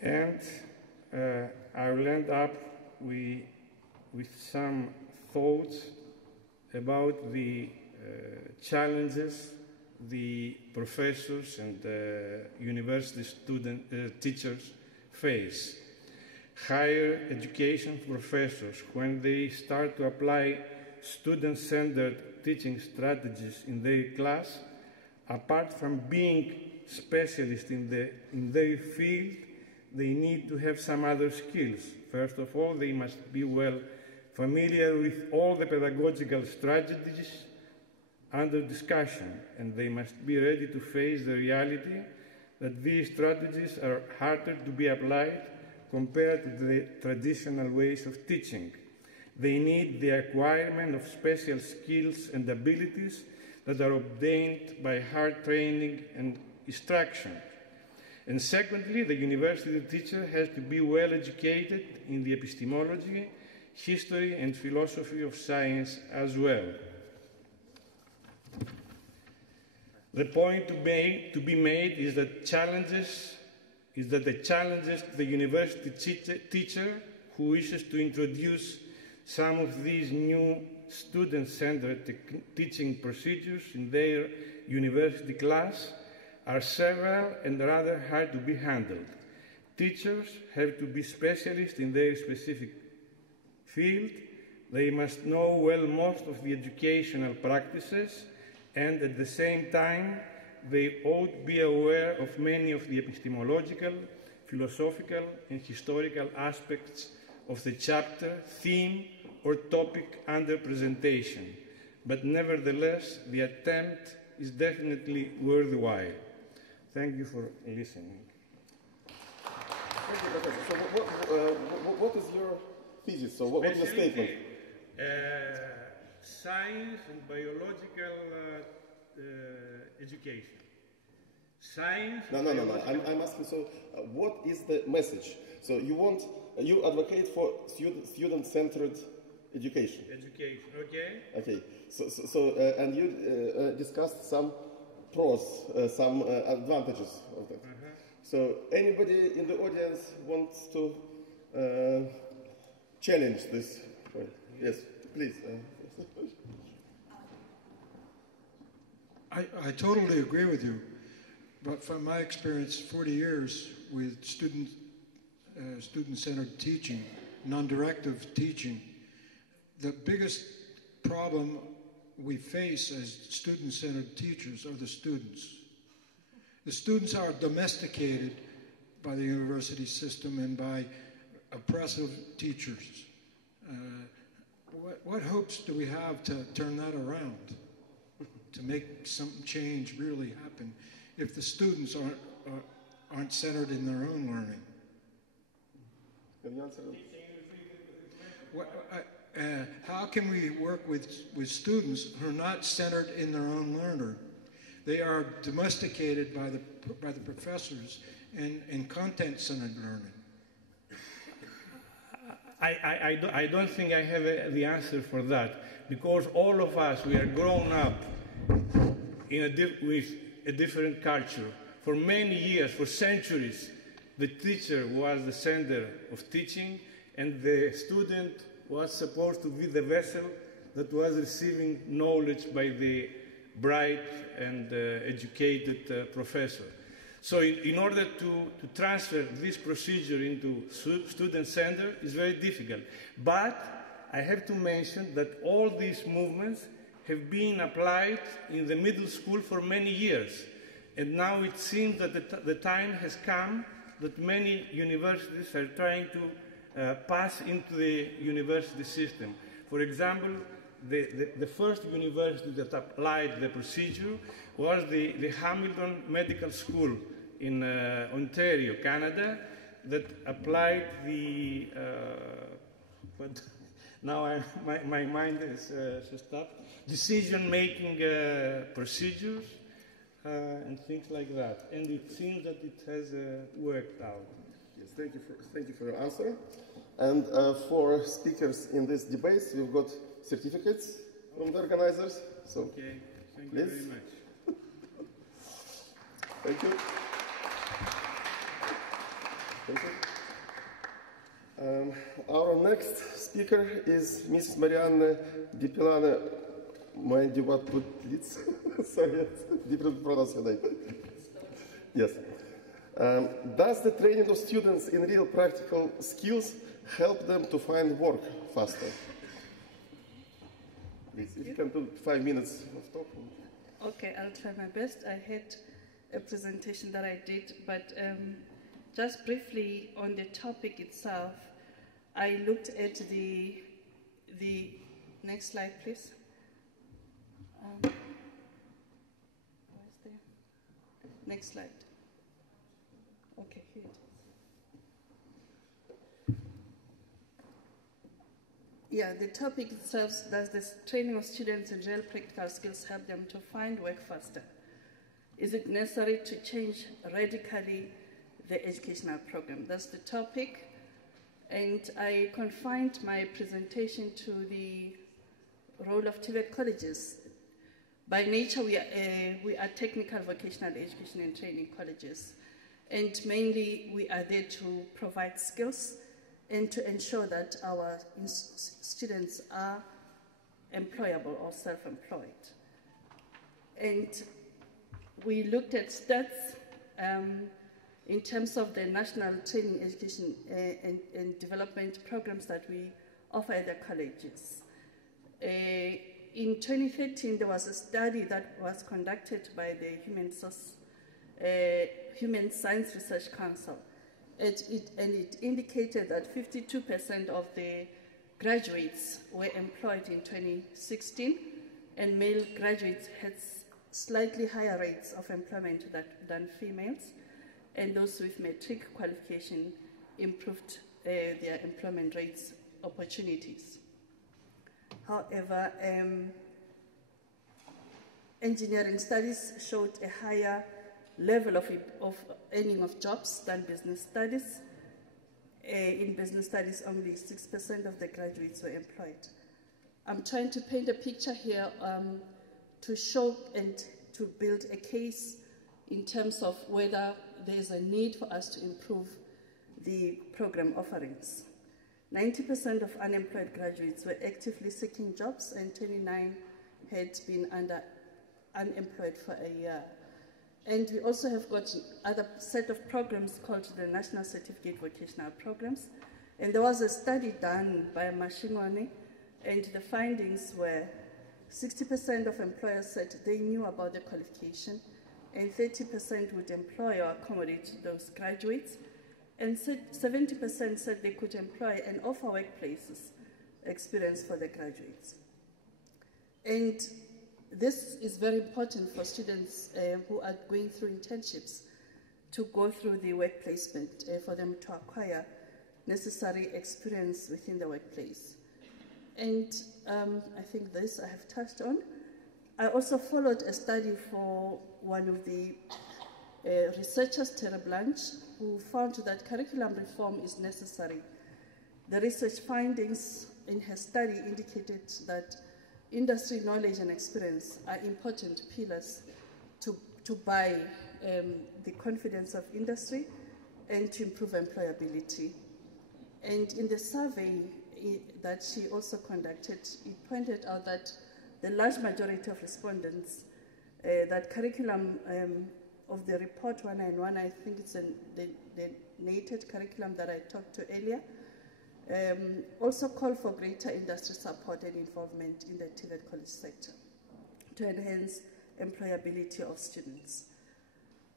And I will end up with some thoughts about the challenges the professors and university teachers face. Higher education professors, when they start to apply student-centered teaching strategies in their class, apart from being specialists in their field, they need to have some other skills. First of all, they must be well familiar with all the pedagogical strategies under discussion, and they must be ready to face the reality that these strategies are harder to be applied compared to the traditional ways of teaching. They need the acquirement of special skills and abilities that are obtained by hard training and instruction. And secondly, the university teacher has to be well educated in the epistemology, history, and philosophy of science as well. The point to be made is that the challenges to the university teacher who wishes to introduce some of these new student-centered teaching procedures in their university class are several and rather hard to be handled. Teachers have to be specialists in their specific field. They must know well most of the educational practices, and at the same time, they ought be aware of many of the epistemological, philosophical, and historical aspects of the chapter, theme, or topic under presentation. But nevertheless, the attempt is definitely worthwhile. Thank you for listening. Thank you, Professor. So what is your thesis? So what is your statement? Science and biological education. Science. No. I'm asking. So, what is the message? So you advocate for student-centered education. Education. Okay. Okay. So and you discussed some pros, some advantages of that. So anybody in the audience wants to challenge this point? Yes, please. I totally agree with you, but from my experience, 40 years with student-centered teaching, non-directive teaching. The biggest problem we face as student-centered teachers are the students. The students are domesticated by the university system and by oppressive teachers. What hopes do we have to turn that around, to make some change really happen if the students aren't centered in their own learning? Can you answer that? How can we work with students who are not centered in their own learner? They are domesticated by the professors and content-centered learning. I don't think I have the answer for that, because all of us, we are grown up with a different culture. For many years, for centuries, the teacher was the center of teaching, and the student was supposed to be the vessel that was receiving knowledge by the bright and educated professor. So in order to transfer this procedure into student-centered is very difficult. But I have to mention that all these movements have been applied in the middle school for many years. And now it seems that the time has come that many universities are trying to pass into the university system. For example, the first university that applied the procedure was the Hamilton Medical School in Ontario, Canada, that applied the, now my mind is stopped, decision-making procedures and things like that. And it seems that it has worked out. Yes, thank you for your answer. And for speakers in this debate, we've got certificates from the organizers. So, okay, thank please. You very much. Thank you. Thank you. Our next speaker is Mrs. Marianne Dipilane Mandiwatputlitz. Sorry, different pronunciation. Yes. Does the training of students in real practical skills help them to find work faster? Please, if you can do 5 minutes of talk. Okay, I'll try my best. I had a presentation that I did, but just briefly on the topic itself, I looked at the next slide, please. Where's the next slide? Okay, here it is. Yeah, the topic itself, does the training of students in real practical skills help them to find work faster? Is it necessary to change radically the educational program? That's the topic. And I confined my presentation to the role of TVET colleges. By nature, we are technical vocational education and training colleges. And mainly, we are there to provide skills and to ensure that our students are employable or self-employed. And we looked at stats in terms of the national training, education and development programs that we offer at the colleges. In 2013, there was a study that was conducted by the Human Science Research Council. And it indicated that 52% of the graduates were employed in 2016, and male graduates had slightly higher rates of employment than females, and those with matric qualification improved their employment rates opportunities. However, engineering studies showed a higher level of earning of jobs than business studies. In business studies, only 6% of the graduates were employed. I'm trying to paint a picture here to show and to build a case in terms of whether there's a need for us to improve the program offerings. 90% of unemployed graduates were actively seeking jobs, and 29 had been unemployed for a year. And we also have got another set of programs called the National Certificate Vocational Programs. And there was a study done by Mashimone, and the findings were 60% of employers said they knew about the qualification, and 30% would employ or accommodate those graduates, and 70% said they could employ and offer workplaces experience for the graduates. And this is very important for students who are going through internships to go through the work placement for them to acquire necessary experience within the workplace. And I think this I have touched on. I also followed a study for one of the researchers, Terry Blanche, who found that curriculum reform is necessary. The research findings in her study indicated that industry knowledge and experience are important pillars to buy the confidence of industry and to improve employability. And in the survey that she also conducted, it pointed out that the large majority of respondents, that curriculum of the report 191, I think it's the nated curriculum that I talked to earlier, also call for greater industry support and involvement in the TVET college sector to enhance employability of students.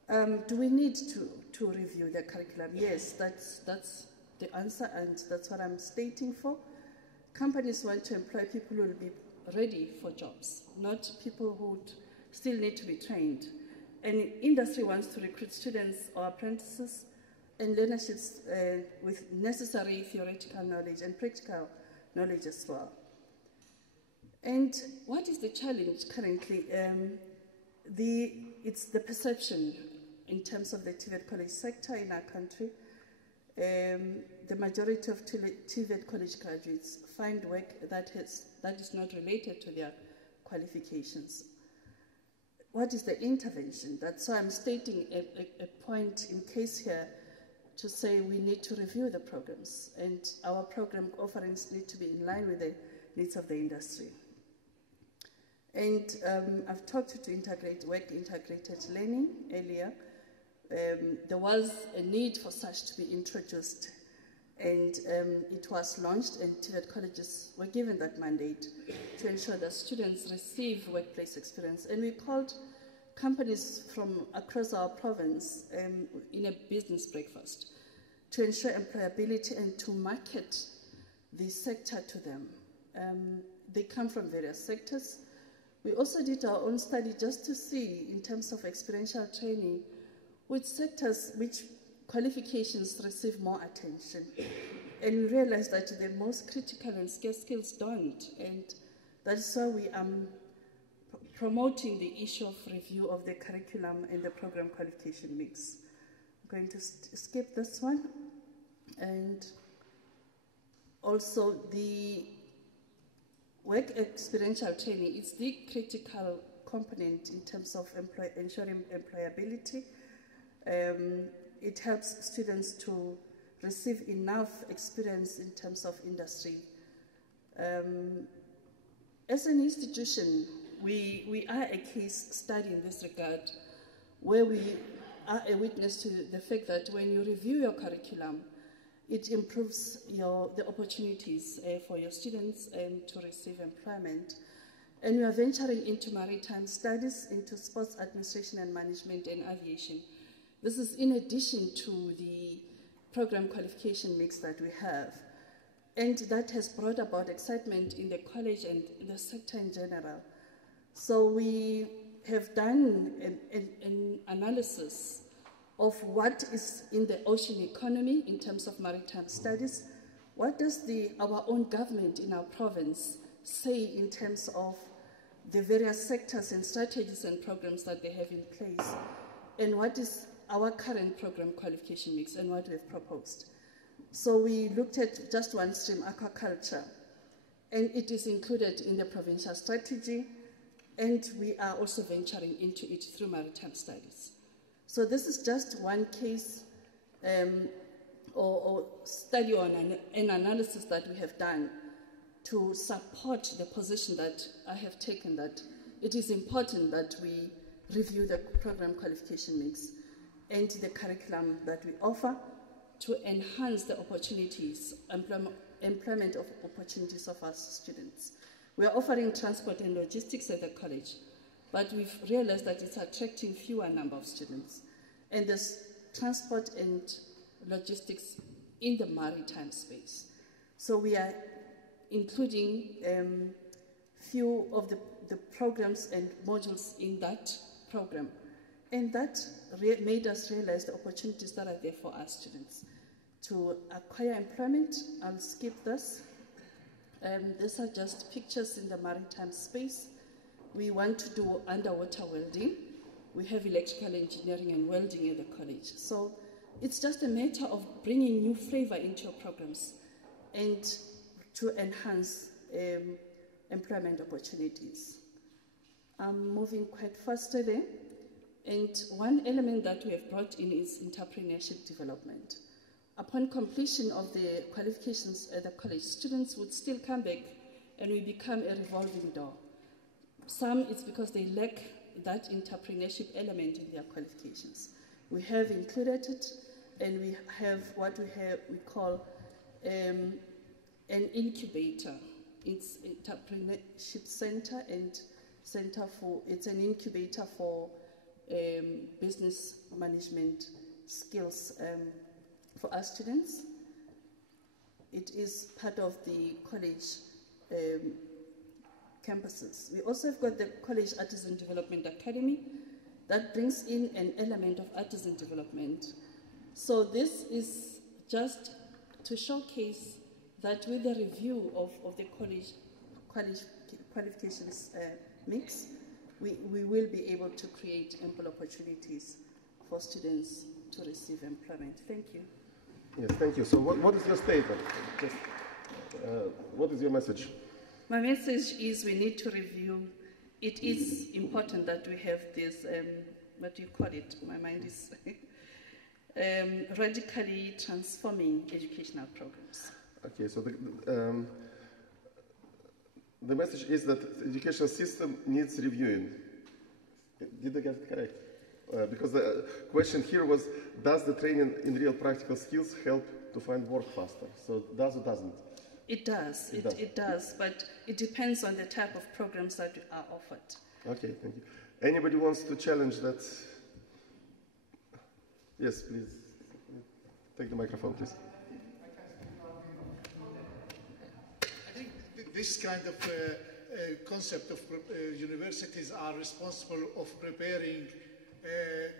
Do we need to review the curriculum? Yes, that's the answer, and that's what I'm stating for. Companies want to employ people who will be ready for jobs, not people who would still need to be trained. And industry wants to recruit students or apprentices and learnerships with necessary theoretical knowledge and practical knowledge as well. And what is the challenge currently? It's the perception in terms of the TVET college sector in our country. The majority of TVET college graduates find work that is not related to their qualifications. What is the intervention? That's why I'm stating a point in case here to say we need to review the programs, and our program offerings need to be in line with the needs of the industry. And I've talked to integrate work-integrated learning earlier. There was a need for such to be introduced, and it was launched, and TVET colleges were given that mandate to ensure that students receive workplace experience. And we called companies from across our province in a business breakfast to ensure employability and to market the sector to them. They come from various sectors. We also did our own study just to see, in terms of experiential training, which sectors, which qualifications receive more attention. And we realized that the most critical and scarce skills don't. And that's why we are promoting the issue of review of the curriculum and the program qualification mix. I'm going to skip this one. And also the work experiential training is the critical component in terms of ensuring employability. It helps students to receive enough experience in terms of industry. As an institution, we are a case study in this regard, where we are a witness to the fact that when you review your curriculum, it improves the opportunities for your students to receive employment. And we are venturing into maritime studies, into sports administration and management, and aviation. This is in addition to the program qualification mix that we have. And that has brought about excitement in the college and in the sector in general. So we have done an analysis of what is in the ocean economy in terms of maritime studies. What does our own government in our province say in terms of the various sectors and strategies and programs that they have in place? And what is our current program qualification mix and what we have proposed? So we looked at just one stream, aquaculture, and it is included in the provincial strategy, and we are also venturing into it through maritime studies. So this is just one case or study on an analysis that we have done to support the position that I have taken, that it is important that we review the program qualification mix and the curriculum that we offer to enhance the opportunities, employment of opportunities of our students. We are offering transport and logistics at the college, but we've realized that it's attracting fewer number of students. And there's transport and logistics in the maritime space. So we are including few of the programs and modules in that program. And that made us realize the opportunities that are there for our students. To acquire employment, I'll skip this. These are just pictures in the maritime space. We want to do underwater welding. We have electrical engineering and welding at the college. So it's just a matter of bringing new flavor into your programs and to enhance employment opportunities. I'm moving quite faster there. And one element that we have brought in is entrepreneurship development. Upon completion of the qualifications at the college, students would still come back and we become a revolving door. Some it's because they lack that entrepreneurship element in their qualifications. We have included it, and we have what we call an incubator. It's entrepreneurship center and center for, it's an incubator for business management skills for our students. It is part of the college campuses. We also have got the College Artisan Development Academy that brings in an element of artisan development. So this is just to showcase that with the review of the college qualifications mix, we will be able to create ample opportunities for students to receive employment. Thank you. Yes, thank you. So what is your statement? What is your message? My message is we need to review. It is important that we have this, what do you call it? My mind is radically transforming educational programs. Okay, so the message is that the education system needs reviewing. Did I get it correct? Because the question here was, does the training in real practical skills help to find work faster? So does or doesn't? It does. It does, but it depends on the type of programs that are offered. Okay, thank you. Anybody wants to challenge that? Yes, please. Take the microphone, please. I think this kind of concept of universities are responsible of preparing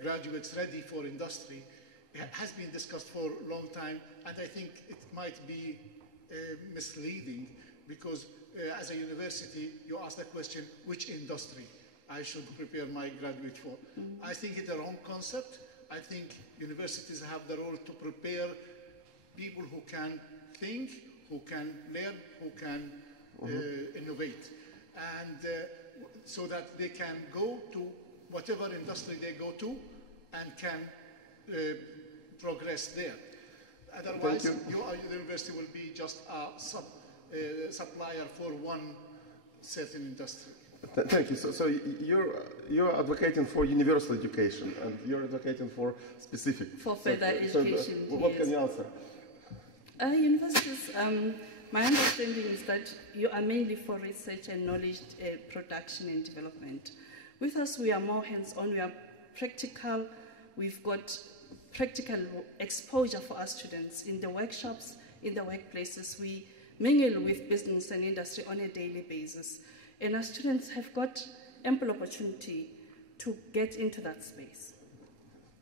graduates ready for industry. It has been discussed for a long time, and I think it might be misleading because as a university, you ask the question, which industry I should prepare my graduate for? Mm-hmm. I think it's a wrong concept. I think universities have the role to prepare people who can think, who can learn, who can innovate. And so that they can go to whatever industry they go to and can progress there. Otherwise, the university will be just a supplier for one certain industry. Thank you. So you're advocating for universal education, and you're advocating for specific. For further education. So what can you answer? Universities, my understanding is that you are mainly for research and knowledge production and development. With us, we are more hands-on, we are practical, we've got practical exposure for our students in the workshops, in the workplaces. We mingle with business and industry on a daily basis. And our students have got ample opportunity to get into that space.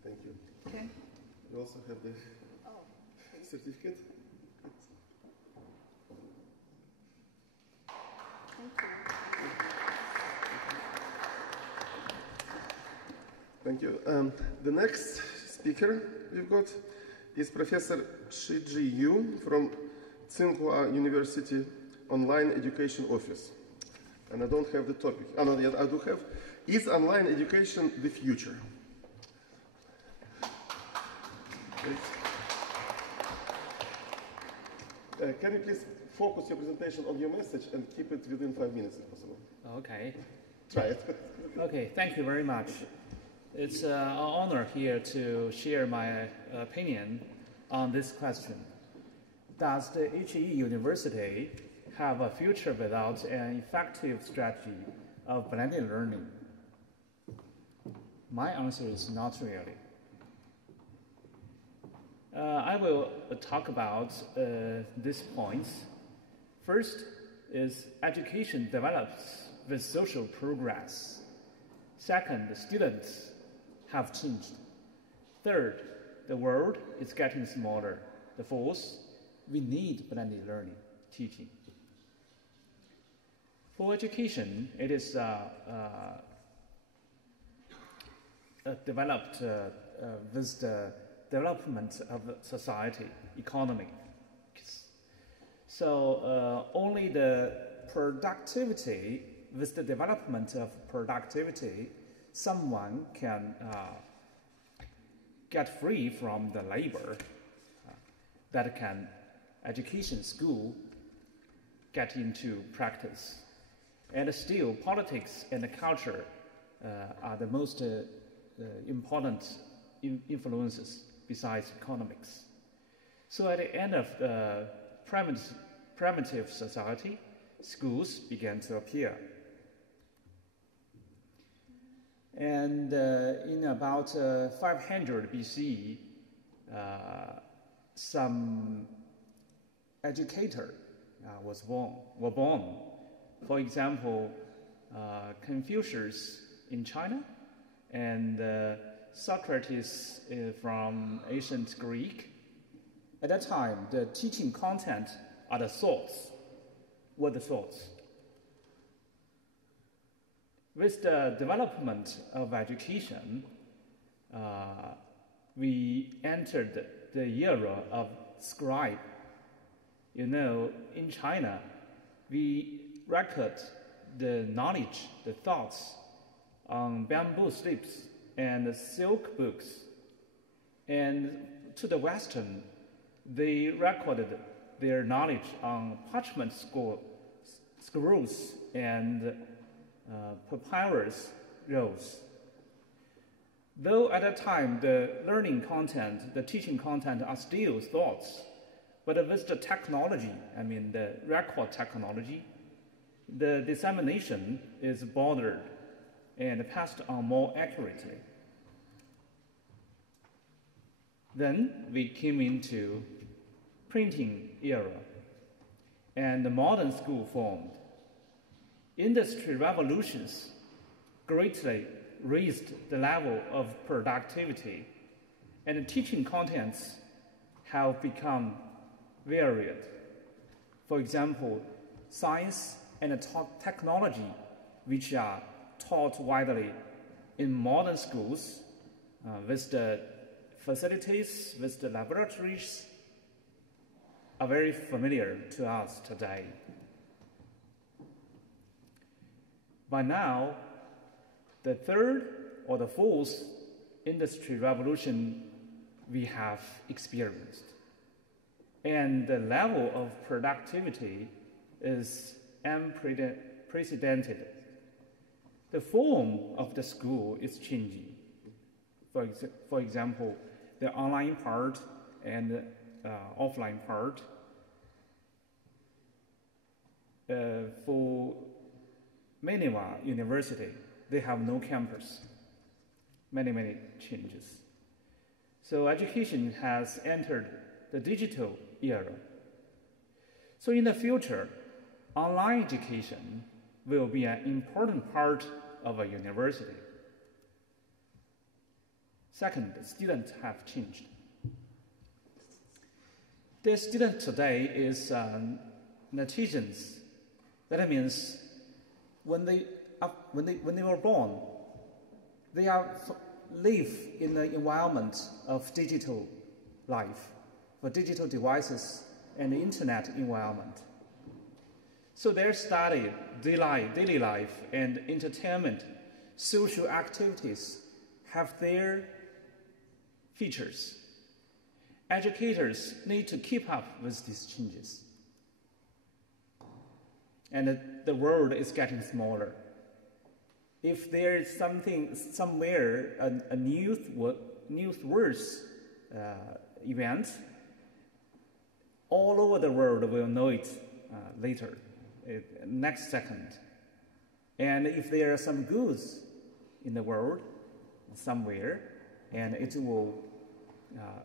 Thank you. Okay. You also have the certificate. Thank you. The next speaker we've got is Professor Shiji Yu from Tsinghua University Online Education Office. And I don't have the topic. Oh, no, I do have. Is online education the future? Can you please focus your presentation on your message and keep it within 5 minutes if possible? Okay. Try it. Okay, thank you very much. It's an honor here to share my opinion on this question. Does the HE University have a future without an effective strategy of blended learning? My answer is not really. I will talk about these points. First is education develops with social progress. Second, the students have changed. Third, the world is getting smaller. The fourth, we need blended learning, teaching. For education, it is developed with the development of society, economy. So only the productivity, with the development of productivity, someone can get free from the labor that can education school get into practice. And still, politics and the culture are the most important influences besides economics. So at the end of the primitive society, schools began to appear. And in about 500 BC, some educator were born. For example, Confucius in China, and Socrates from ancient Greek. At that time, the teaching content are the thoughts. What the thoughts? With the development of education, we entered the era of scribe. You know, in China, we record the knowledge, the thoughts on bamboo slips and silk books. And to the Western, they recorded their knowledge on parchment scrolls and papyrus rolls. Though at that time the learning content, the teaching content are still thoughts, but with the technology, I mean the record technology, the dissemination is bordered and passed on more accurately. Then we came into printing era, and the modern school formed. Industry revolutions greatly raised the level of productivity, and the teaching contents have become varied. For example, science and technology, which are taught widely in modern schools, with the facilities, with the laboratories, are very familiar to us today. By now, the third or the fourth industry revolution we have experienced, and the level of productivity is unprecedented. The form of the school is changing. For example, the online part and the offline part. For Manila University, they have no campus. Many changes. So education has entered the digital era. So in the future, online education will be an important part of a university. Second, students have changed. The student today is netizens. That means when they were born, they live in the environment of digital life, for digital devices and the internet environment. So their study, daily life, and entertainment, social activities have their features. Educators need to keep up with these changes. And the world is getting smaller. If there is something somewhere, a newsworthy event, all over the world will know it later, next second. And if there are some goods in the world somewhere, and it will,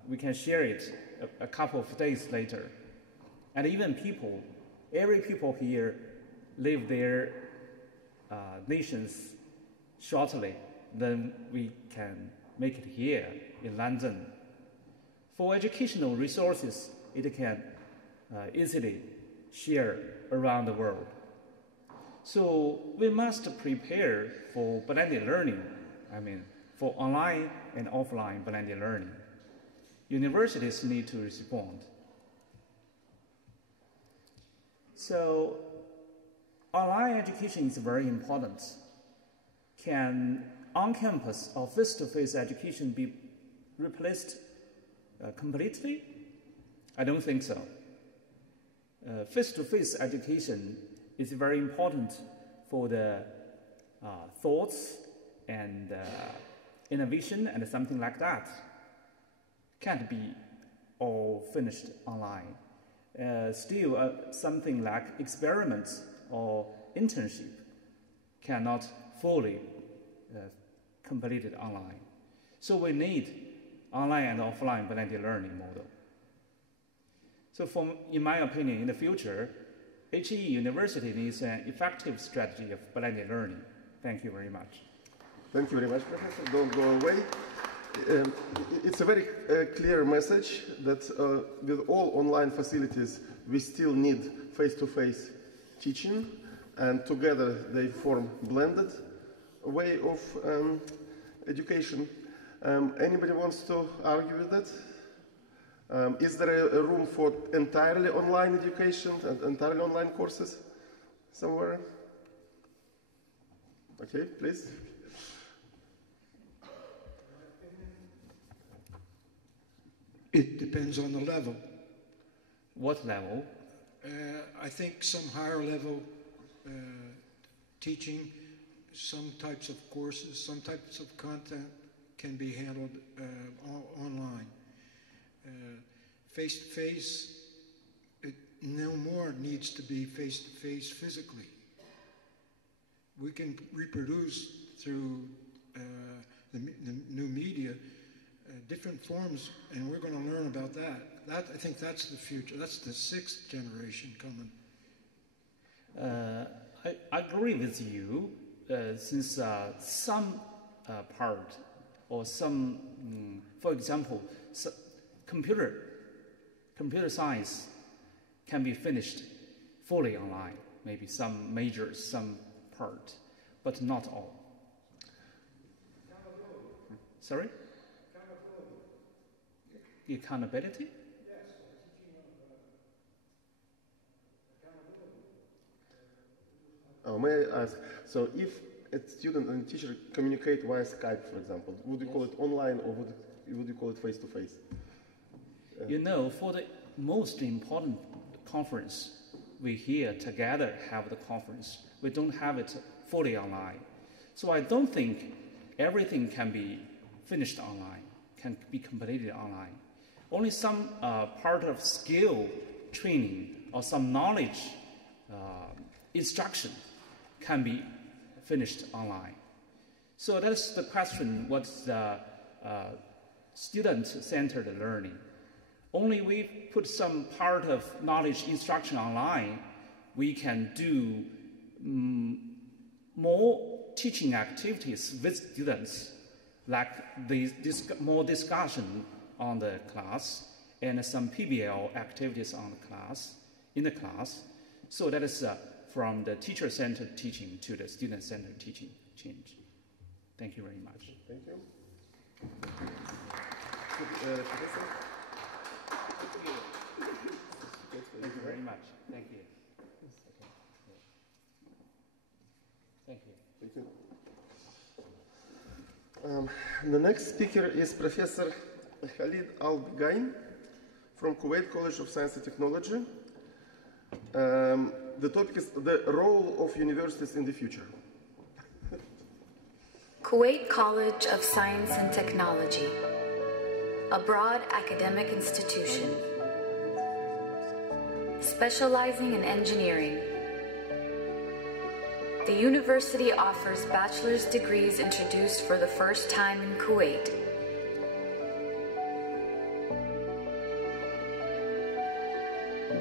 we can share it a couple of days later. And even people, every people here leave their nations shortly, then we can make it here in London. For educational resources, it can easily share around the world. So we must prepare for blended learning, for online and offline blended learning. Universities need to respond. So online education is very important. Can on-campus or face-to-face education be replaced completely? I don't think so. Face-to-face education is very important for the thoughts and innovation and something like that. Can't be all finished online. Still, something like experiments or internship cannot fully completed online. So we need online and offline blended learning model. So in my opinion, in the future, HE University needs an effective strategy of blended learning. Thank you very much. Thank you very much, Professor. Don't go away. It's a very clear message that with all online facilities, we still need face-to-face teaching, and together they form blended way of education. Anybody wants to argue with that? Is there a room for entirely online education and entirely online courses somewhere? Okay, please. It depends on the level. What level? I think some higher level teaching, some types of courses, some types of content can be handled online. Face-to-face, it no more needs to be face-to-face physically. We can reproduce through the new media different forms, and we're going to learn about that. I think that's the future. That's the 6th generation coming. I agree with you, since some part or some, for example, computer science can be finished fully online, maybe some majors, some part, but not all. Sorry? Accountability? May I ask, so if a student and a teacher communicate via Skype, for example, would you call it online or would you call it face-to-face? For the most important conference, we here together have the conference. We don't have it fully online. So I don't think everything can be finished online, can be completed online. Only some part of skill training or some knowledge instruction can be finished online. So that's the question, what's the student-centered learning? Only we put some part of knowledge instruction online, we can do more teaching activities with students, like more discussion on the class and some PBL activities on the class, in the class. So that is from the teacher-centered teaching to the student-centered teaching change. Thank you very much. Thank you. Professor? Thank you very much. Thank you. Thank you. Thank you. The next speaker is Professor Khalid Al-Bigain from Kuwait College of Science and Technology. The topic is the role of universities in the future. Kuwait College of Science and Technology, a broad academic institution specializing in engineering. The university offers bachelor's degrees introduced for the first time in Kuwait.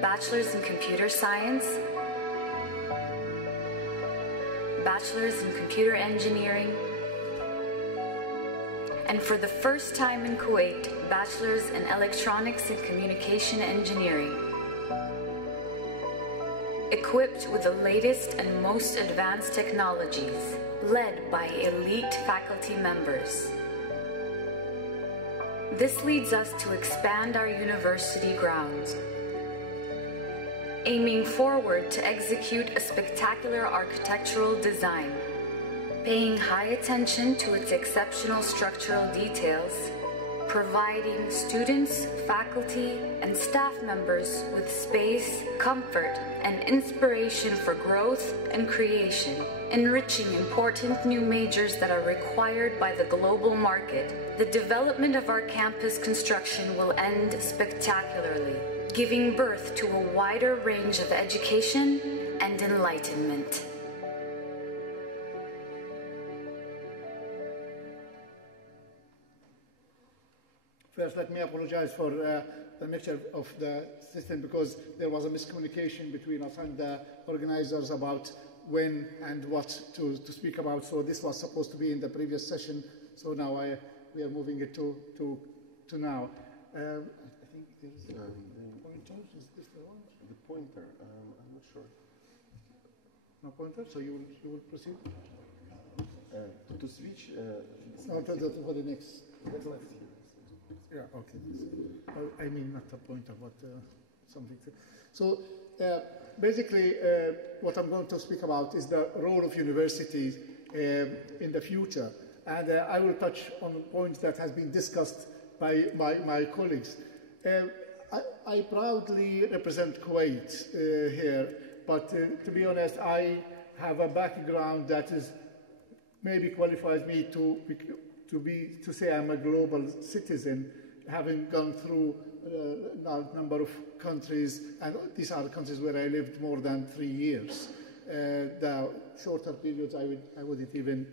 Bachelor's in computer science, bachelor's in computer engineering, and for the first time in Kuwait, bachelor's in electronics and communication engineering. Equipped with the latest and most advanced technologies, led by elite faculty members. This leads us to expand our university grounds, aiming forward to execute a spectacular architectural design, paying high attention to its exceptional structural details, providing students, faculty, and staff members with space, comfort, and inspiration for growth and creation, enriching important new majors that are required by the global market. The development of our campus construction will end spectacularly, giving birth to a wider range of education and enlightenment. First, let me apologize for the mixture of the system, because there was a miscommunication between us and the organizers about when and what to speak about. So this was supposed to be in the previous session, so now we are moving it to now. I think there's the pointer. Is this the one? The pointer, I'm not sure. No pointer, so you will proceed? To switch? No, for the next. That's left. Yeah, okay. I mean, not a pointer, but something. So basically, what I'm going to speak about is the role of universities in the future. And I will touch on points that has been discussed by my colleagues. I proudly represent Kuwait here, but to be honest, I have a background that is maybe qualifies me to say I'm a global citizen, having gone through a number of countries, and these are countries where I lived more than 3 years. The shorter periods I wouldn't even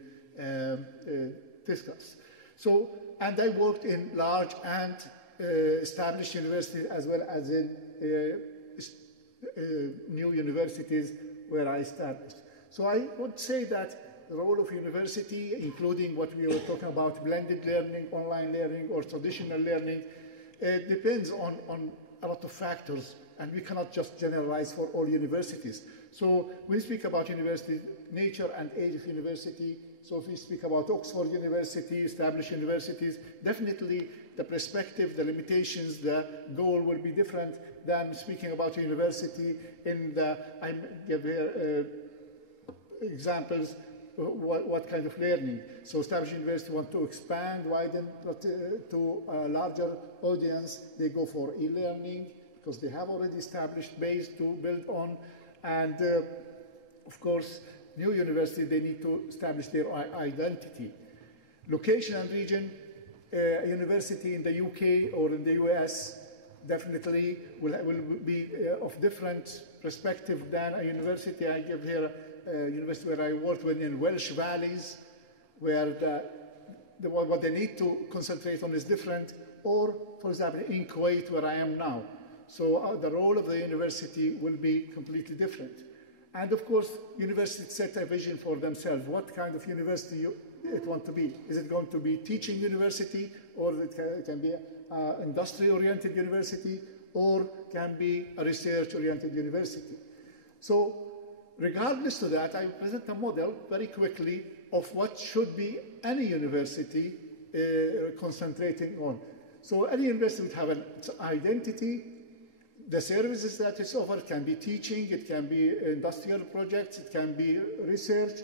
discuss. So, and I worked in large and established universities as well as in new universities where I established. So I would say that the role of university, including what we were talking about, blended learning, online learning, or traditional learning, depends on a lot of factors, and we cannot just generalize for all universities. So when we speak about university, nature and age of university, so if we speak about Oxford University, established universities, definitely the perspective, the limitations, the goal will be different than speaking about a university in the, I give here examples, what kind of learning. So established universities want to expand, widen to a larger audience. They go for e-learning because they have already established base to build on. And of course, new universities, they need to establish their identity. Location and region, a university in the UK or in the US definitely will be of different perspective than a university. I give here university where I worked with in Welsh Valleys, where what they need to concentrate on is different, or, for example, in Kuwait, where I am now. So the role of the university will be completely different. And of course, universities set a vision for themselves. What kind of university it want to be? Is it going to be teaching university, or it can be an industry-oriented university, or can be a research-oriented university? So, regardless of that, I will present a model very quickly of what should be any university concentrating on. So any university would have an identity. The services that it's offered can be teaching, it can be industrial projects, it can be research.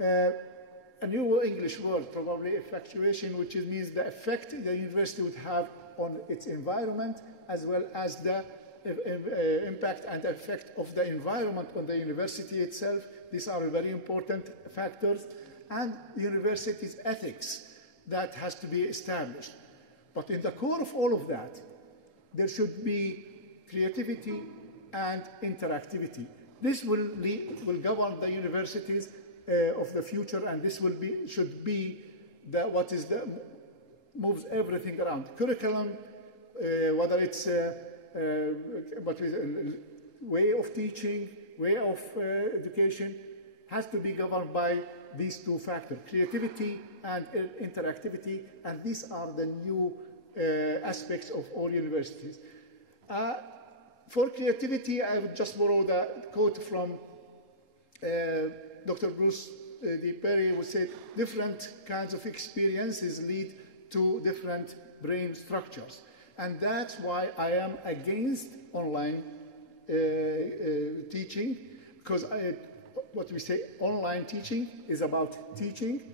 A new English word, probably effectuation, which means the effect the university would have on its environment, as well as the impact and effect of the environment on the university itself. These are very important factors. And the university's ethics that has to be established. But in the core of all of that, there should be creativity and interactivity. This will govern the universities of the future, and this should be what moves everything around. Curriculum, whether it's way of teaching, way of education, has to be governed by these two factors, creativity and interactivity, and these are the new aspects of all universities. For creativity, I would just borrow the quote from Dr. Bruce D. Perry, who said, different kinds of experiences lead to different brain structures. And that's why I am against online teaching, because what we say online teaching is about teaching.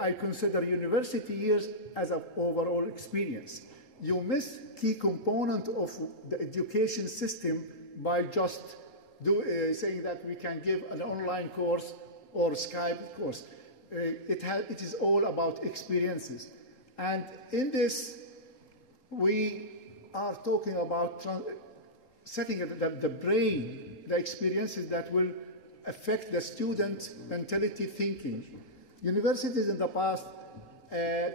I consider university years as an overall experience. You miss key component of the education system by just saying that we can give an online course or Skype course. It is all about experiences. And in this, we are talking about setting the brain, the experiences that will affect the student mentality thinking. Universities in the past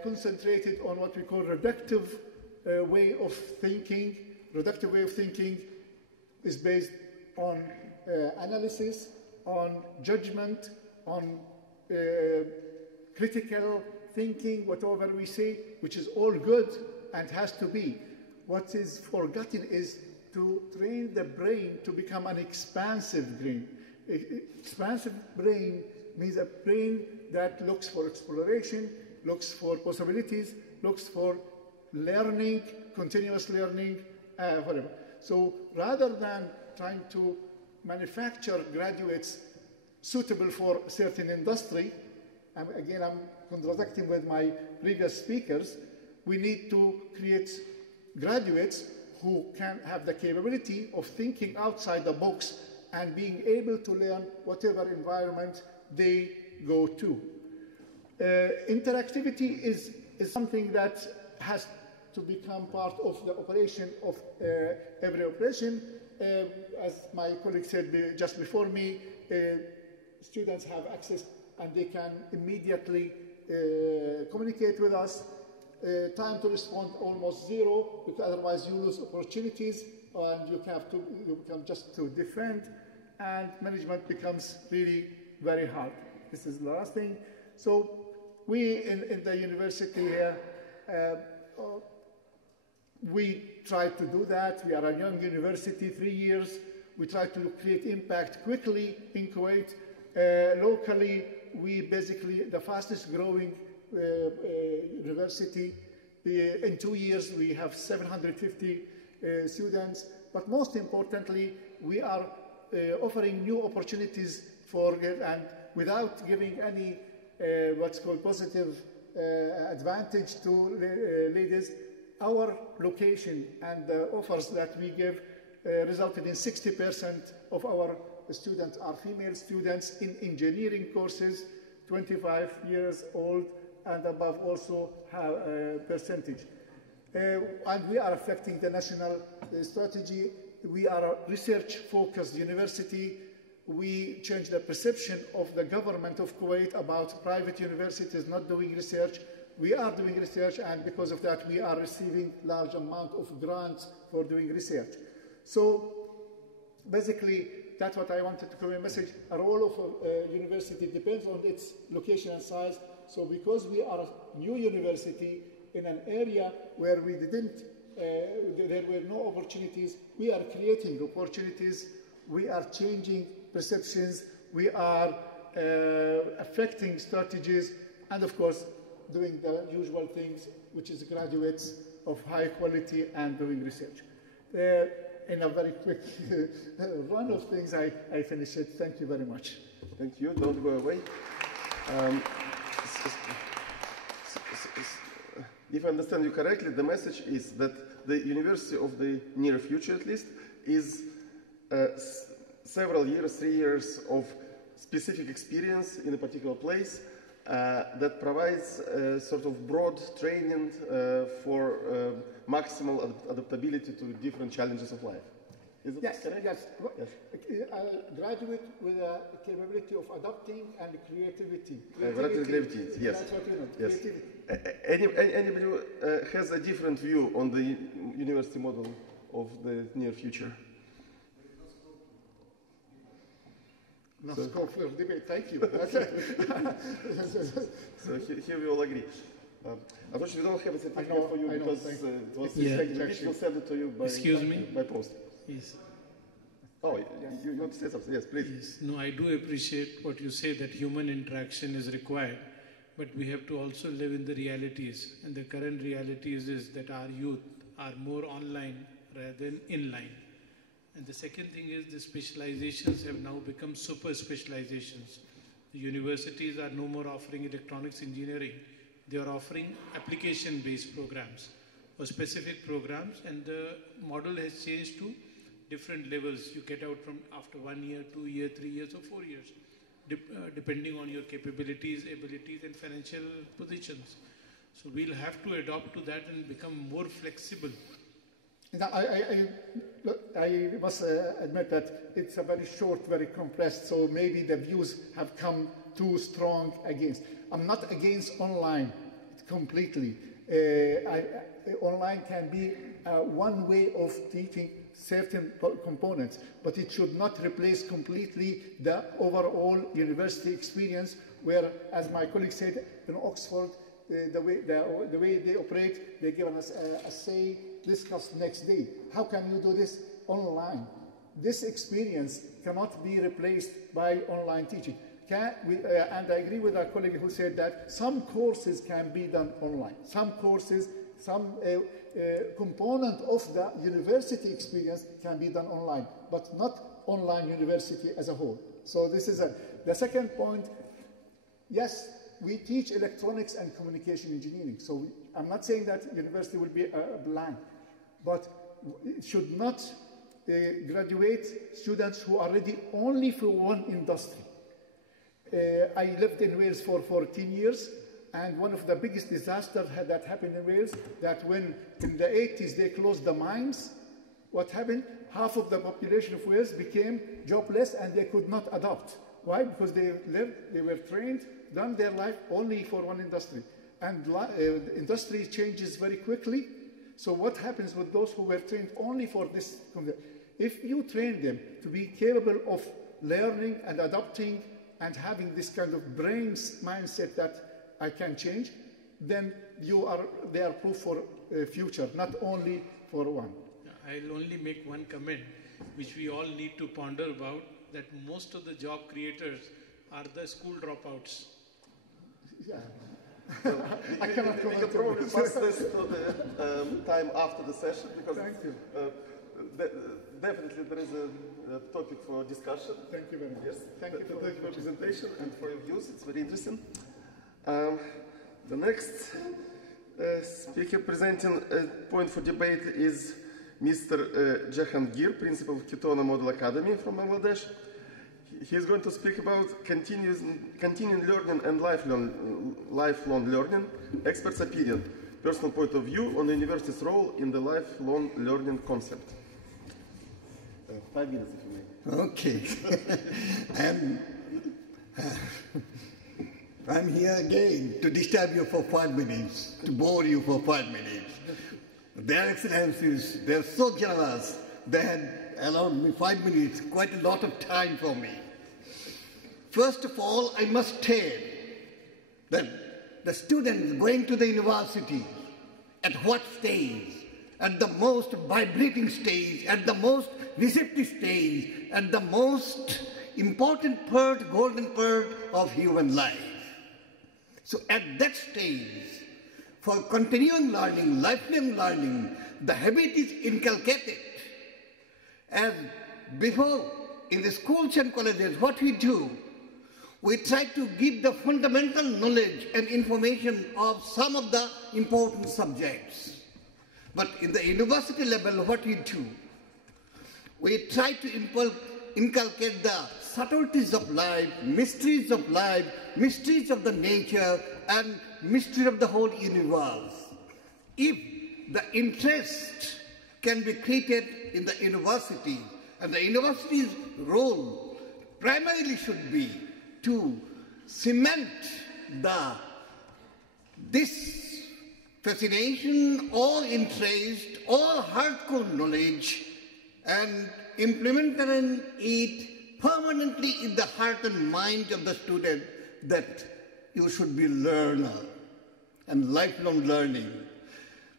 concentrated on what we call reductive way of thinking. Reductive way of thinking is based on analysis, on judgment, on critical thinking, whatever we say, which is all good and has to be. What is forgotten is to train the brain to become an expansive brain. Expansive brain means a brain that looks for exploration, looks for possibilities, looks for learning, continuous learning, whatever. So rather than trying to manufacture graduates suitable for a certain industry, again, I'm contradicting with my previous speakers, we need to create graduates who can have the capability of thinking outside the box and being able to learn whatever environment they go to. Interactivity is something that has to become part of the operation of every operation. As my colleague said just before me, students have access and they can immediately communicate with us. Time to respond almost zero, because otherwise you lose opportunities and you become just to defend, and management becomes really very hard. This is the last thing. So we in the university here, we try to do that. We are a young university, 3 years. We try to create impact quickly in Kuwait. Locally, we basically the fastest growing university. In 2 years, we have 750 students. But most importantly, we are offering new opportunities and without giving any what's called positive advantage to ladies. Our location and the offers that we give resulted in 60% of our students are female students in engineering courses, 25 years old and above also have a percentage. And we are affecting the national strategy. We are a research-focused university. We changed the perception of the government of Kuwait about private universities not doing research. We are doing research, and because of that, we are receiving large amount of grants for doing research. So basically, that's what I wanted to convey a message. A role of a university depends on its location and size. So because we are a new university in an area where we didn't, there were no opportunities, we are creating opportunities, we are changing perceptions, we are affecting strategies, and of course, doing the usual things, which is graduates of high quality and doing research. In a very quick run of things, I finish it. Thank you very much. Thank you. Don't go away. If I understand you correctly, the message is that the university of the near future, at least, is several years, 3 years of specific experience in a particular place that provides sort of broad training for maximal adaptability to different challenges of life. Is it correct? Yes. A graduate with a capability of adapting and creativity. Creativity, yes. That's what you know, yes. creativity. Anybody has a different view on the university model of the near future? No scope for debate, thank you. So here we all agree. Unfortunately, we don't have a certificate for you because it was we'll send it to you by post. Yes. Oh, you want to say something? Yes, please. Yes. No, I do appreciate what you say, that human interaction is required, but we have to also live in the realities. And the current realities is that our youth are more online rather than inline. And the second thing is the specializations have now become super specializations. The universities are no more offering electronics engineering. They are offering application-based programs or specific programs, and the model has changed to different levels. You get out from after 1 year, 2 years, 3 years, or 4 years, depending on your capabilities, abilities, and financial positions. So we'll have to adopt to that and become more flexible. Now, I must admit that it's a very short, very compressed, so maybe the views have come too strong against. I'm not against online completely. Online can be one way of teaching certain components, but it should not replace completely the overall university experience where, as my colleague said, in Oxford, the way they operate, they're giving us a say, discuss next day. How can you do this online? This experience cannot be replaced by online teaching. And I agree with our colleague who said that some courses can be done online. Some courses, some component of the university experience can be done online, but not online university as a whole. So this is the second point. Yes, we teach electronics and communication engineering. So I'm not saying that university will be blank, but it should not graduate students who are ready only for one industry. I lived in Wales for 14 years, and one of the biggest disasters that happened in Wales, that when in the 80s they closed the mines, what happened? Half of the population of Wales became jobless and they could not adopt. Why? Because they were trained, done their life only for one industry. And industry changes very quickly. So what happens with those who were trained only for this? If you train them to be capable of learning and adapting and having this kind of brains mindset that I can change, then they are proof for future, not only for one. I'll only make one comment, which we all need to ponder about, that most of the job creators are the school dropouts. Yeah. I cannot comment. We can probably pass this to the time after the session, because definitely there is a topic for discussion. Thank you very much. Yes, thank you for your presentation and for your views. It's very interesting. The next speaker presenting a point for debate is Mr. Jahangir, Principal of Ketona Model Academy from Bangladesh. He is going to speak about continuing learning and lifelong learning, expert's opinion, personal point of view on the university's role in the lifelong learning concept. 5 minutes, if you may. Okay. I'm here again to disturb you for 5 minutes, to bore you for 5 minutes. Their Excellencies, they're so generous. They had allowed me 5 minutes, quite a lot of time for me. First of all, I must tell that the students going to the university, at what stage? At the most vibrating stage, at the most receptive stage, at the most important part, golden part of human life. So at that stage, for continuing learning, lifelong learning, the habit is inculcated. As before, in the schools and colleges, what we do, we try to give the fundamental knowledge and information of some of the important subjects. But in the university level, what we do, we try to inculcate the subtleties of life, mysteries of the nature, and mystery of the whole universe. If the interest can be created in the university. And the university's role primarily should be to cement this fascination, all interest, all hardcore knowledge, and implement it permanently in the heart and mind of the student that you should be learner and lifelong learning.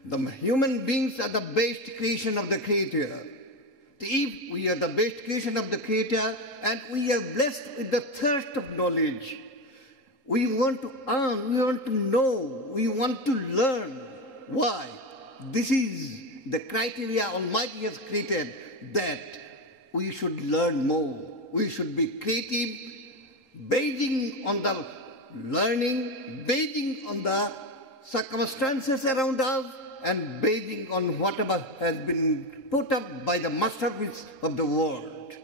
The human beings are the best creation of the Creator. If we are the best creation of the Creator and we are blessed with the thirst of knowledge, we want to earn, we want to know, we want to learn. Why? This is the criteria Almighty has created, that we should learn more. We should be creative, basing on the learning, basing on the circumstances around us, and basing on whatever has been put up by the masterpiece of the world.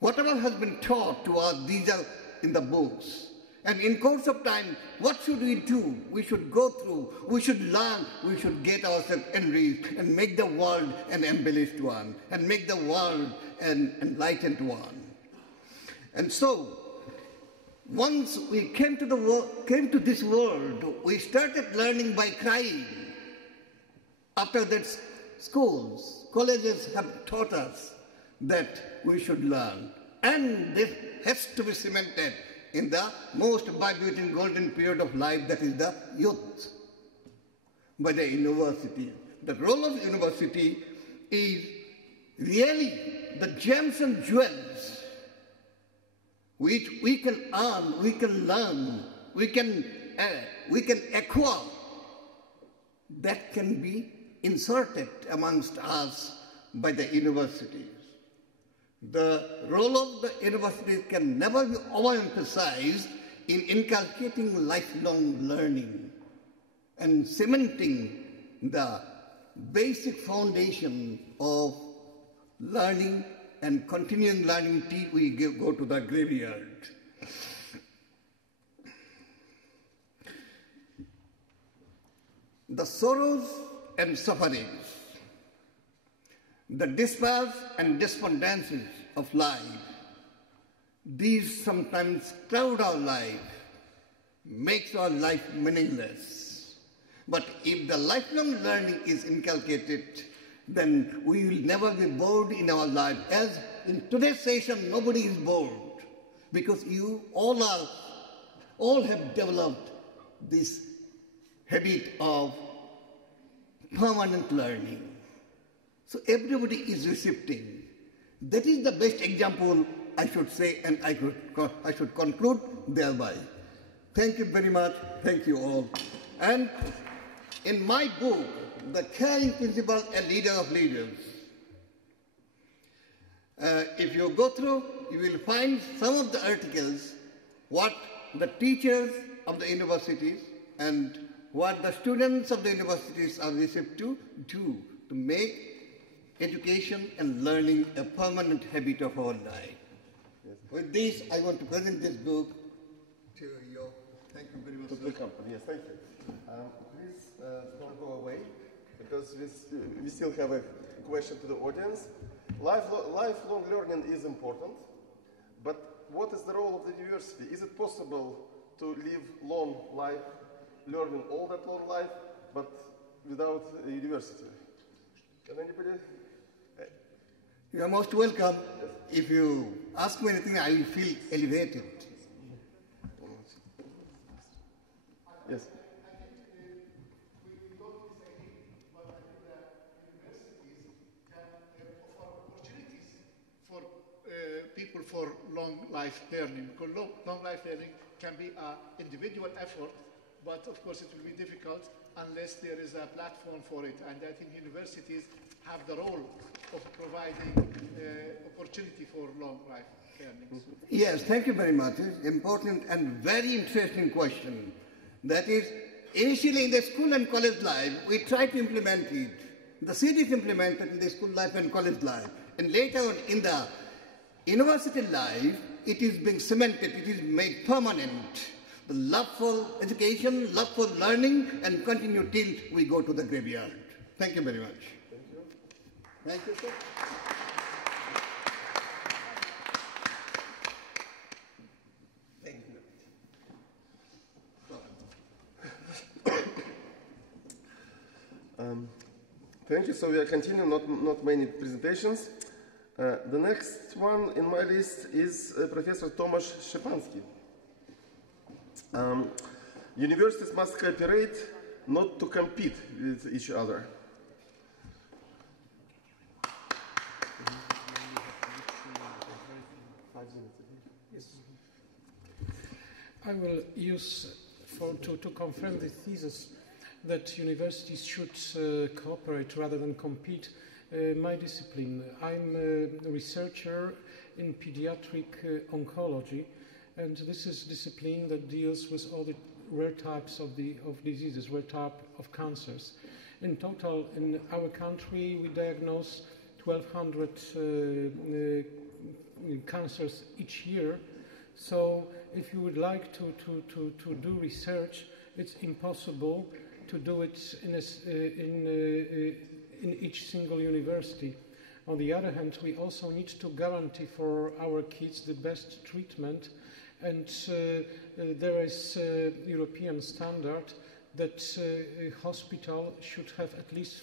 Whatever has been taught to us, these are in the books. And in course of time, what should we do? We should go through, we should learn, we should get ourselves enriched and make the world an embellished one, and make the world an enlightened one. And so, once we came to this world, we started learning by crying. After that, schools, colleges have taught us that we should learn. And this has to be cemented in the most vibrant golden period of life, that is the youth, by the university. The role of university is really the gems and jewels which we can earn, we can learn, we can acquire, that can be inserted amongst us by the universities. The role of the university can never be overemphasized in inculcating lifelong learning and cementing the basic foundation of learning and continuing learning till we go to the graveyard. The sorrows and sufferings, the despairs and despondencies of life, these sometimes cloud our life, makes our life meaningless. But if the lifelong learning is inculcated, then we will never be bored in our life. As in today's session, nobody is bored, because you all have developed this habit of permanent learning. So everybody is receptive. That is the best example, I should say, and I should conclude thereby. Thank you very much. Thank you all. And in my book, The Caring Principle, A Leader of Leaders, if you go through, you will find some of the articles, what the teachers of the universities and what the students of the universities are receptive to do to make education and learning a permanent habit of our life. Yes. With this, I want to present this book to you. Thank you very much. To the company, yes, thank you. Please don't go away, because we still have a question to the audience. Lifelong learning is important, but what is the role of the university? Is it possible to live long life, learning all that long life, but without a university? Can anybody? You are most welcome. Yes. If you ask me anything, I will feel elevated. Yes. People for long life learning. Because long life learning can be an individual effort, but of course it will be difficult unless there is a platform for it. And I think universities have the role of providing opportunity for long life learning. Yes, thank you very much. It's important and very interesting question. That is, initially in the school and college life, we try to implement it. The seed is implemented in the school life and college life. And later on in the university life, it is being cemented, it is made permanent. The love for education, love for learning, and continue till we go to the graveyard. Thank you very much. Thank you. Thank you, sir. Thank you. Thank you. So we are continuing, not many presentations. The next one in my list is Professor Tomasz Szczepanski. Universities must cooperate, not to compete with each other. Yes. I will use to confirm the thesis that universities should cooperate rather than compete. My discipline. I'm a researcher in pediatric oncology, and this is a discipline that deals with all the rare types of diseases, rare type of cancers. In total, in our country, we diagnose 1,200 cancers each year. So if you would like to do research, it's impossible to do it in each single university. On the other hand, we also need to guarantee for our kids the best treatment, and there is a European standard that a hospital should have at least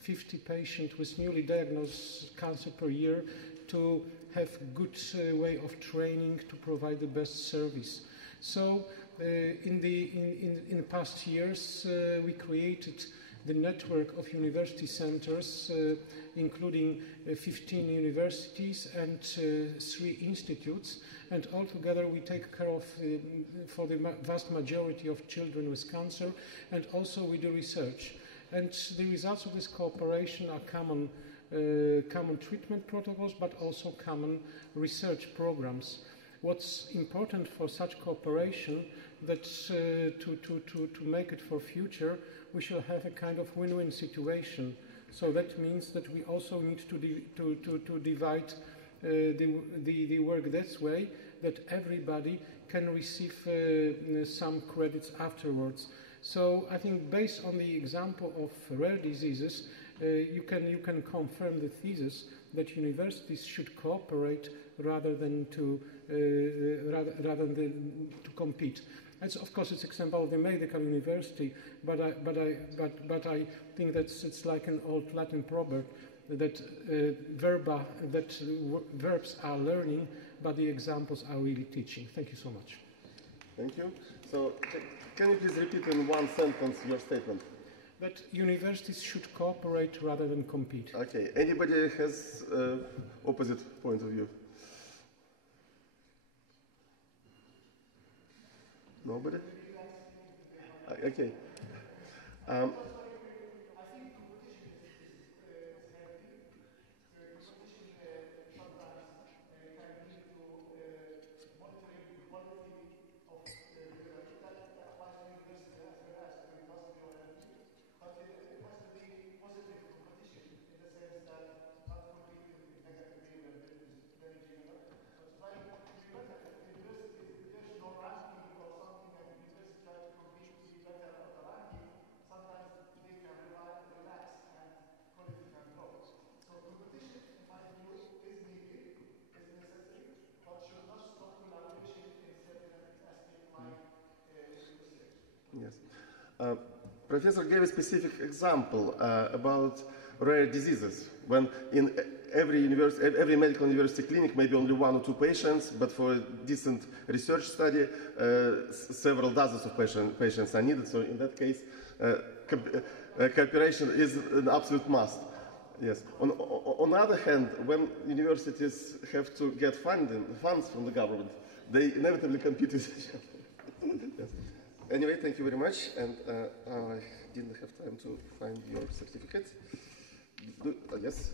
50 patients with newly diagnosed cancer per year to have good way of training to provide the best service. So in the past years we created the network of university centers, including 15 universities and 3 institutes, and altogether we take care of for the vast majority of children with cancer, and also we do research. And the results of this cooperation are common treatment protocols, but also common research programs. What's important for such cooperation, that to make it for future, we shall have a kind of win-win situation. So that means that we also need to divide the work that way, that everybody can receive some credits afterwards. So I think based on the example of rare diseases, you can confirm the thesis that universities should cooperate rather than to compete. And of course, it's example of the medical university, but I think that it's like an old Latin proverb that verbs are learning, but the examples are really teaching. Thank you so much. Thank you. So, can you please repeat in one sentence your statement? That universities should cooperate rather than compete. Okay. Anybody has opposite point of view? Nobody? Okay. Yes. Professor gave a specific example about rare diseases. When in every medical university clinic, maybe only 1 or 2 patients, but for a decent research study, several dozens of patients are needed. So in that case, cooperation is an absolute must. Yes. On the other hand, when universities have to get funds from the government, they inevitably compete with each other. Yes. Anyway, thank you very much, and I didn't have time to find your certificate. Yes.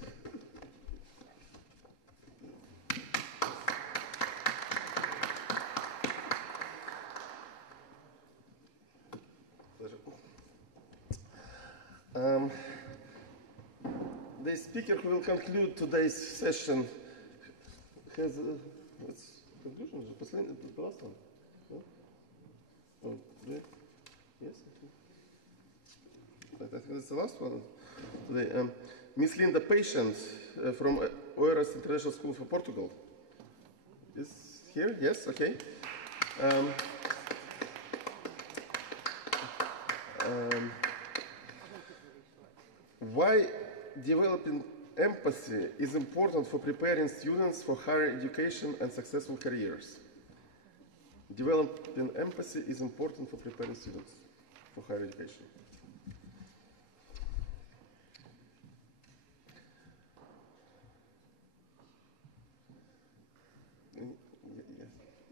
Pleasure. The speaker who will conclude today's session has its conclusion. The last one. No? Oh, yeah. Yes, I think that's the last one today. Miss Linda Patient from Oeiras International School for Portugal. Is here? Yes, okay. Why developing empathy is important for preparing students for higher education and successful careers? Developing empathy is important for preparing students for higher education.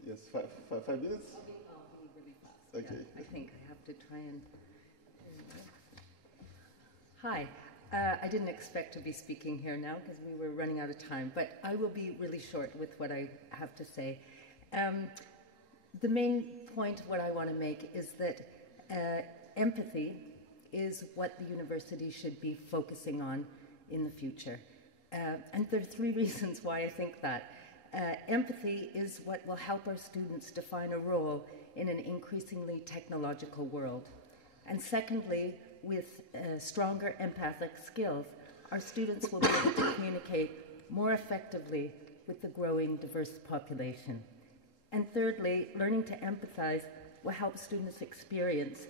Yes, 5 minutes? I'll be really fast. Okay. Yeah, I think I have to try and... Hi. I didn't expect to be speaking here now because we were running out of time, but I will be really short with what I have to say. The main point what I want to make is that empathy is what the university should be focusing on in the future. And there are 3 reasons why I think that. Empathy is what will help our students define a role in an increasingly technological world. And secondly, with stronger empathic skills, our students will be able to communicate more effectively with the growing diverse population. And thirdly, learning to empathize will help students experience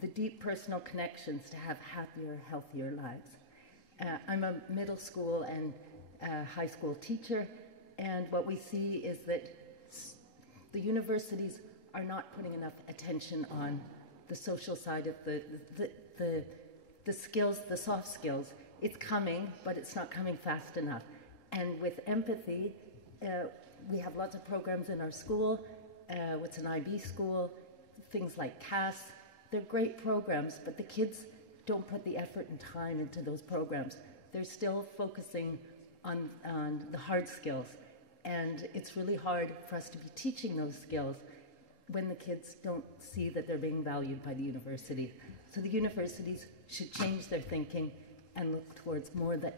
the deep personal connections to have happier, healthier lives. I'm a middle school and high school teacher, and what we see is that the universities are not putting enough attention on the social side of the skills, the soft skills. It's coming, but it's not coming fast enough. And with empathy, we have lots of programs in our school. It's an IB school, things like CAS. They're great programs, but the kids don't put the effort and time into those programs. They're still focusing on the hard skills. And it's really hard for us to be teaching those skills when the kids don't see that they're being valued by the university. So the universities should change their thinking and look towards more of the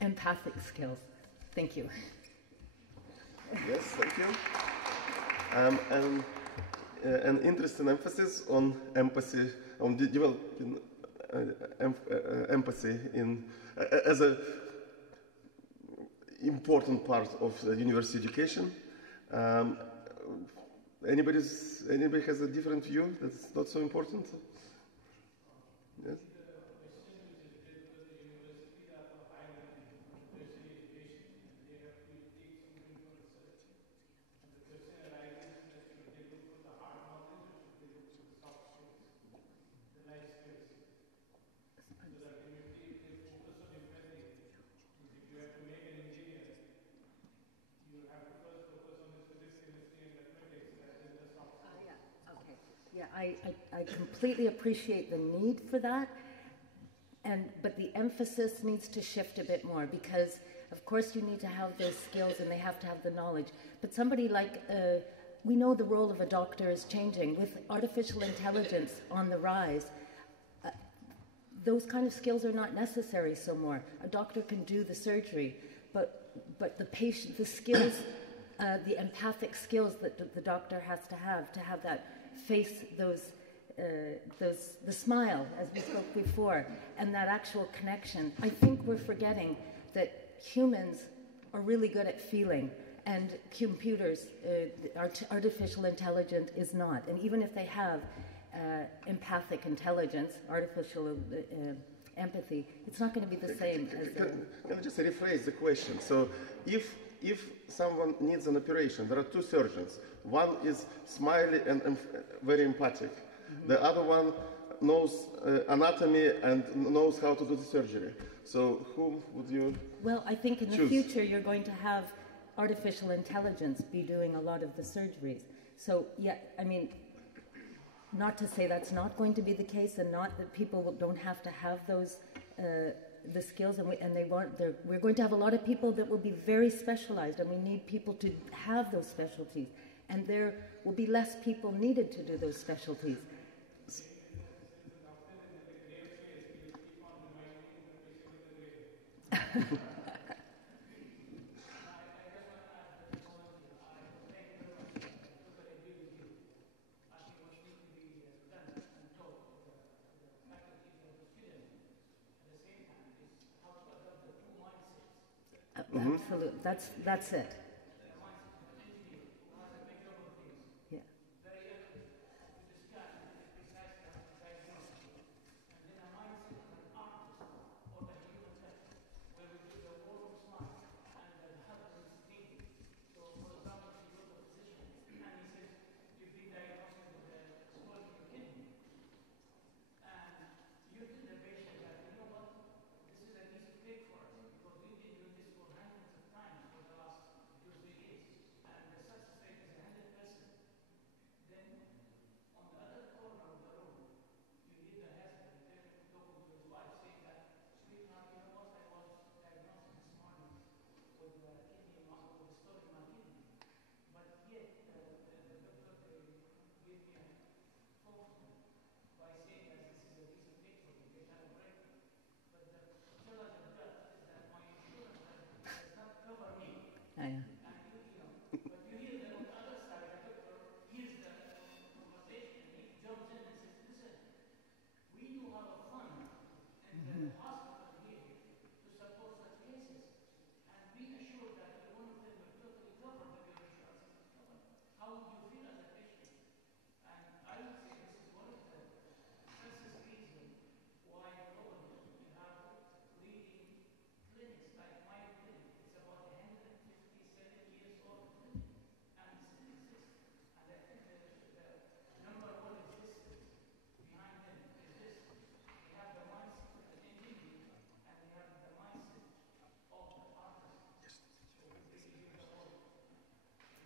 empathic skills. Thank you. Yes, thank you. And an interesting emphasis on empathy, on developing empathy as a important part of university education. Anybody has a different view that's not so important? Yes? I completely appreciate the need for that, but the emphasis needs to shift a bit more because, of course, you need to have those skills and they have to have the knowledge. But somebody like, we know the role of a doctor is changing. With artificial intelligence on the rise, those kind of skills are not necessary so more. A doctor can do the surgery, but the patient, the skills, the empathic skills that the doctor has to have that face the smile, as we spoke before, and that actual connection. I think we're forgetting that humans are really good at feeling, and computers, artificial intelligence is not. And even if they have empathic intelligence, artificial empathy, it's not going to be the same as... Can I just rephrase the question? So if someone needs an operation, there are 2 surgeons. One is smiley and very empathic. Mm-hmm. The other one knows anatomy and knows how to do the surgery. So whom would you Well, I think in choose? The future you're going to have artificial intelligence be doing a lot of the surgeries. So, yeah, I mean, not to say that's not going to be the case and not that people don't have to have those the skills, and we're going to have a lot of people that will be very specialized, and we need people to have those specialties, and there will be less people needed to do those specialties. Absolutely. That's it. Yeah.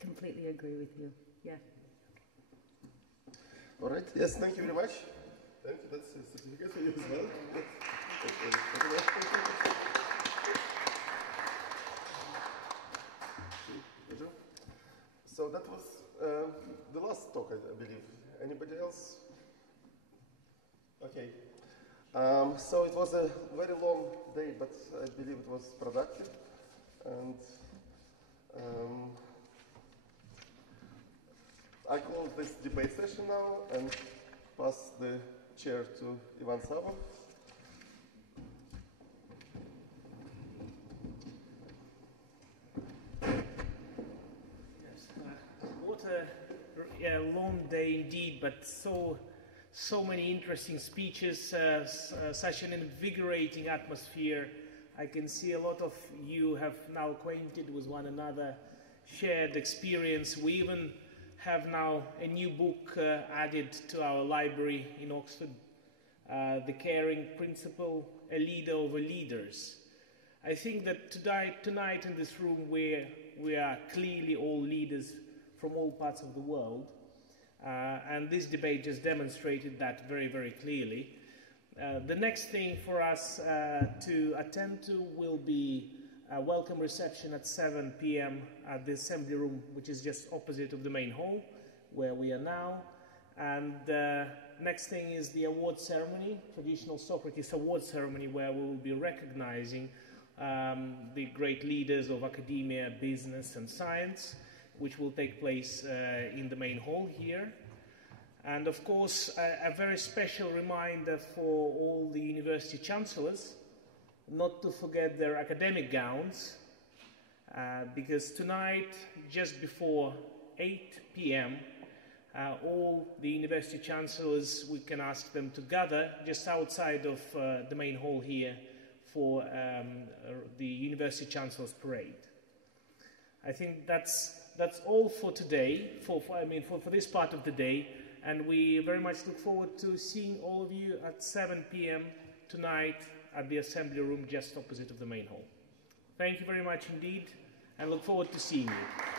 Completely agree with you. Yeah. All right. Yes, thank you very much. Thank you. That's a certificate for you as well. So that was the last talk, I believe. Anybody else? Okay. So it was a very long day, but I believe it was productive. And I close this debate session now and pass the chair to Ivan Savo. Yes, what a long day indeed, but so many interesting speeches, such an invigorating atmosphere. I can see a lot of you have now acquainted with one another, shared experience. We even have now a new book added to our library in Oxford, The Caring Principle, A Leader Over Leaders. I think that tonight in this room we are clearly all leaders from all parts of the world, and this debate just demonstrated that very, very clearly. The next thing for us to attend to will be a welcome reception at 7 p.m. at the assembly room, which is just opposite of the main hall, where we are now. And next thing is the award ceremony, traditional Socrates award ceremony, where we will be recognizing the great leaders of academia, business, and science, which will take place in the main hall here. And of course, a very special reminder for all the university chancellors not to forget their academic gowns, because tonight, just before 8 p.m., all the university chancellors, we can ask them to gather just outside of the main hall here for the university chancellors parade. I think that's all for today, for this part of the day, and we very much look forward to seeing all of you at 7 p.m. tonight at the assembly room just opposite of the main hall. Thank you very much indeed, and look forward to seeing you.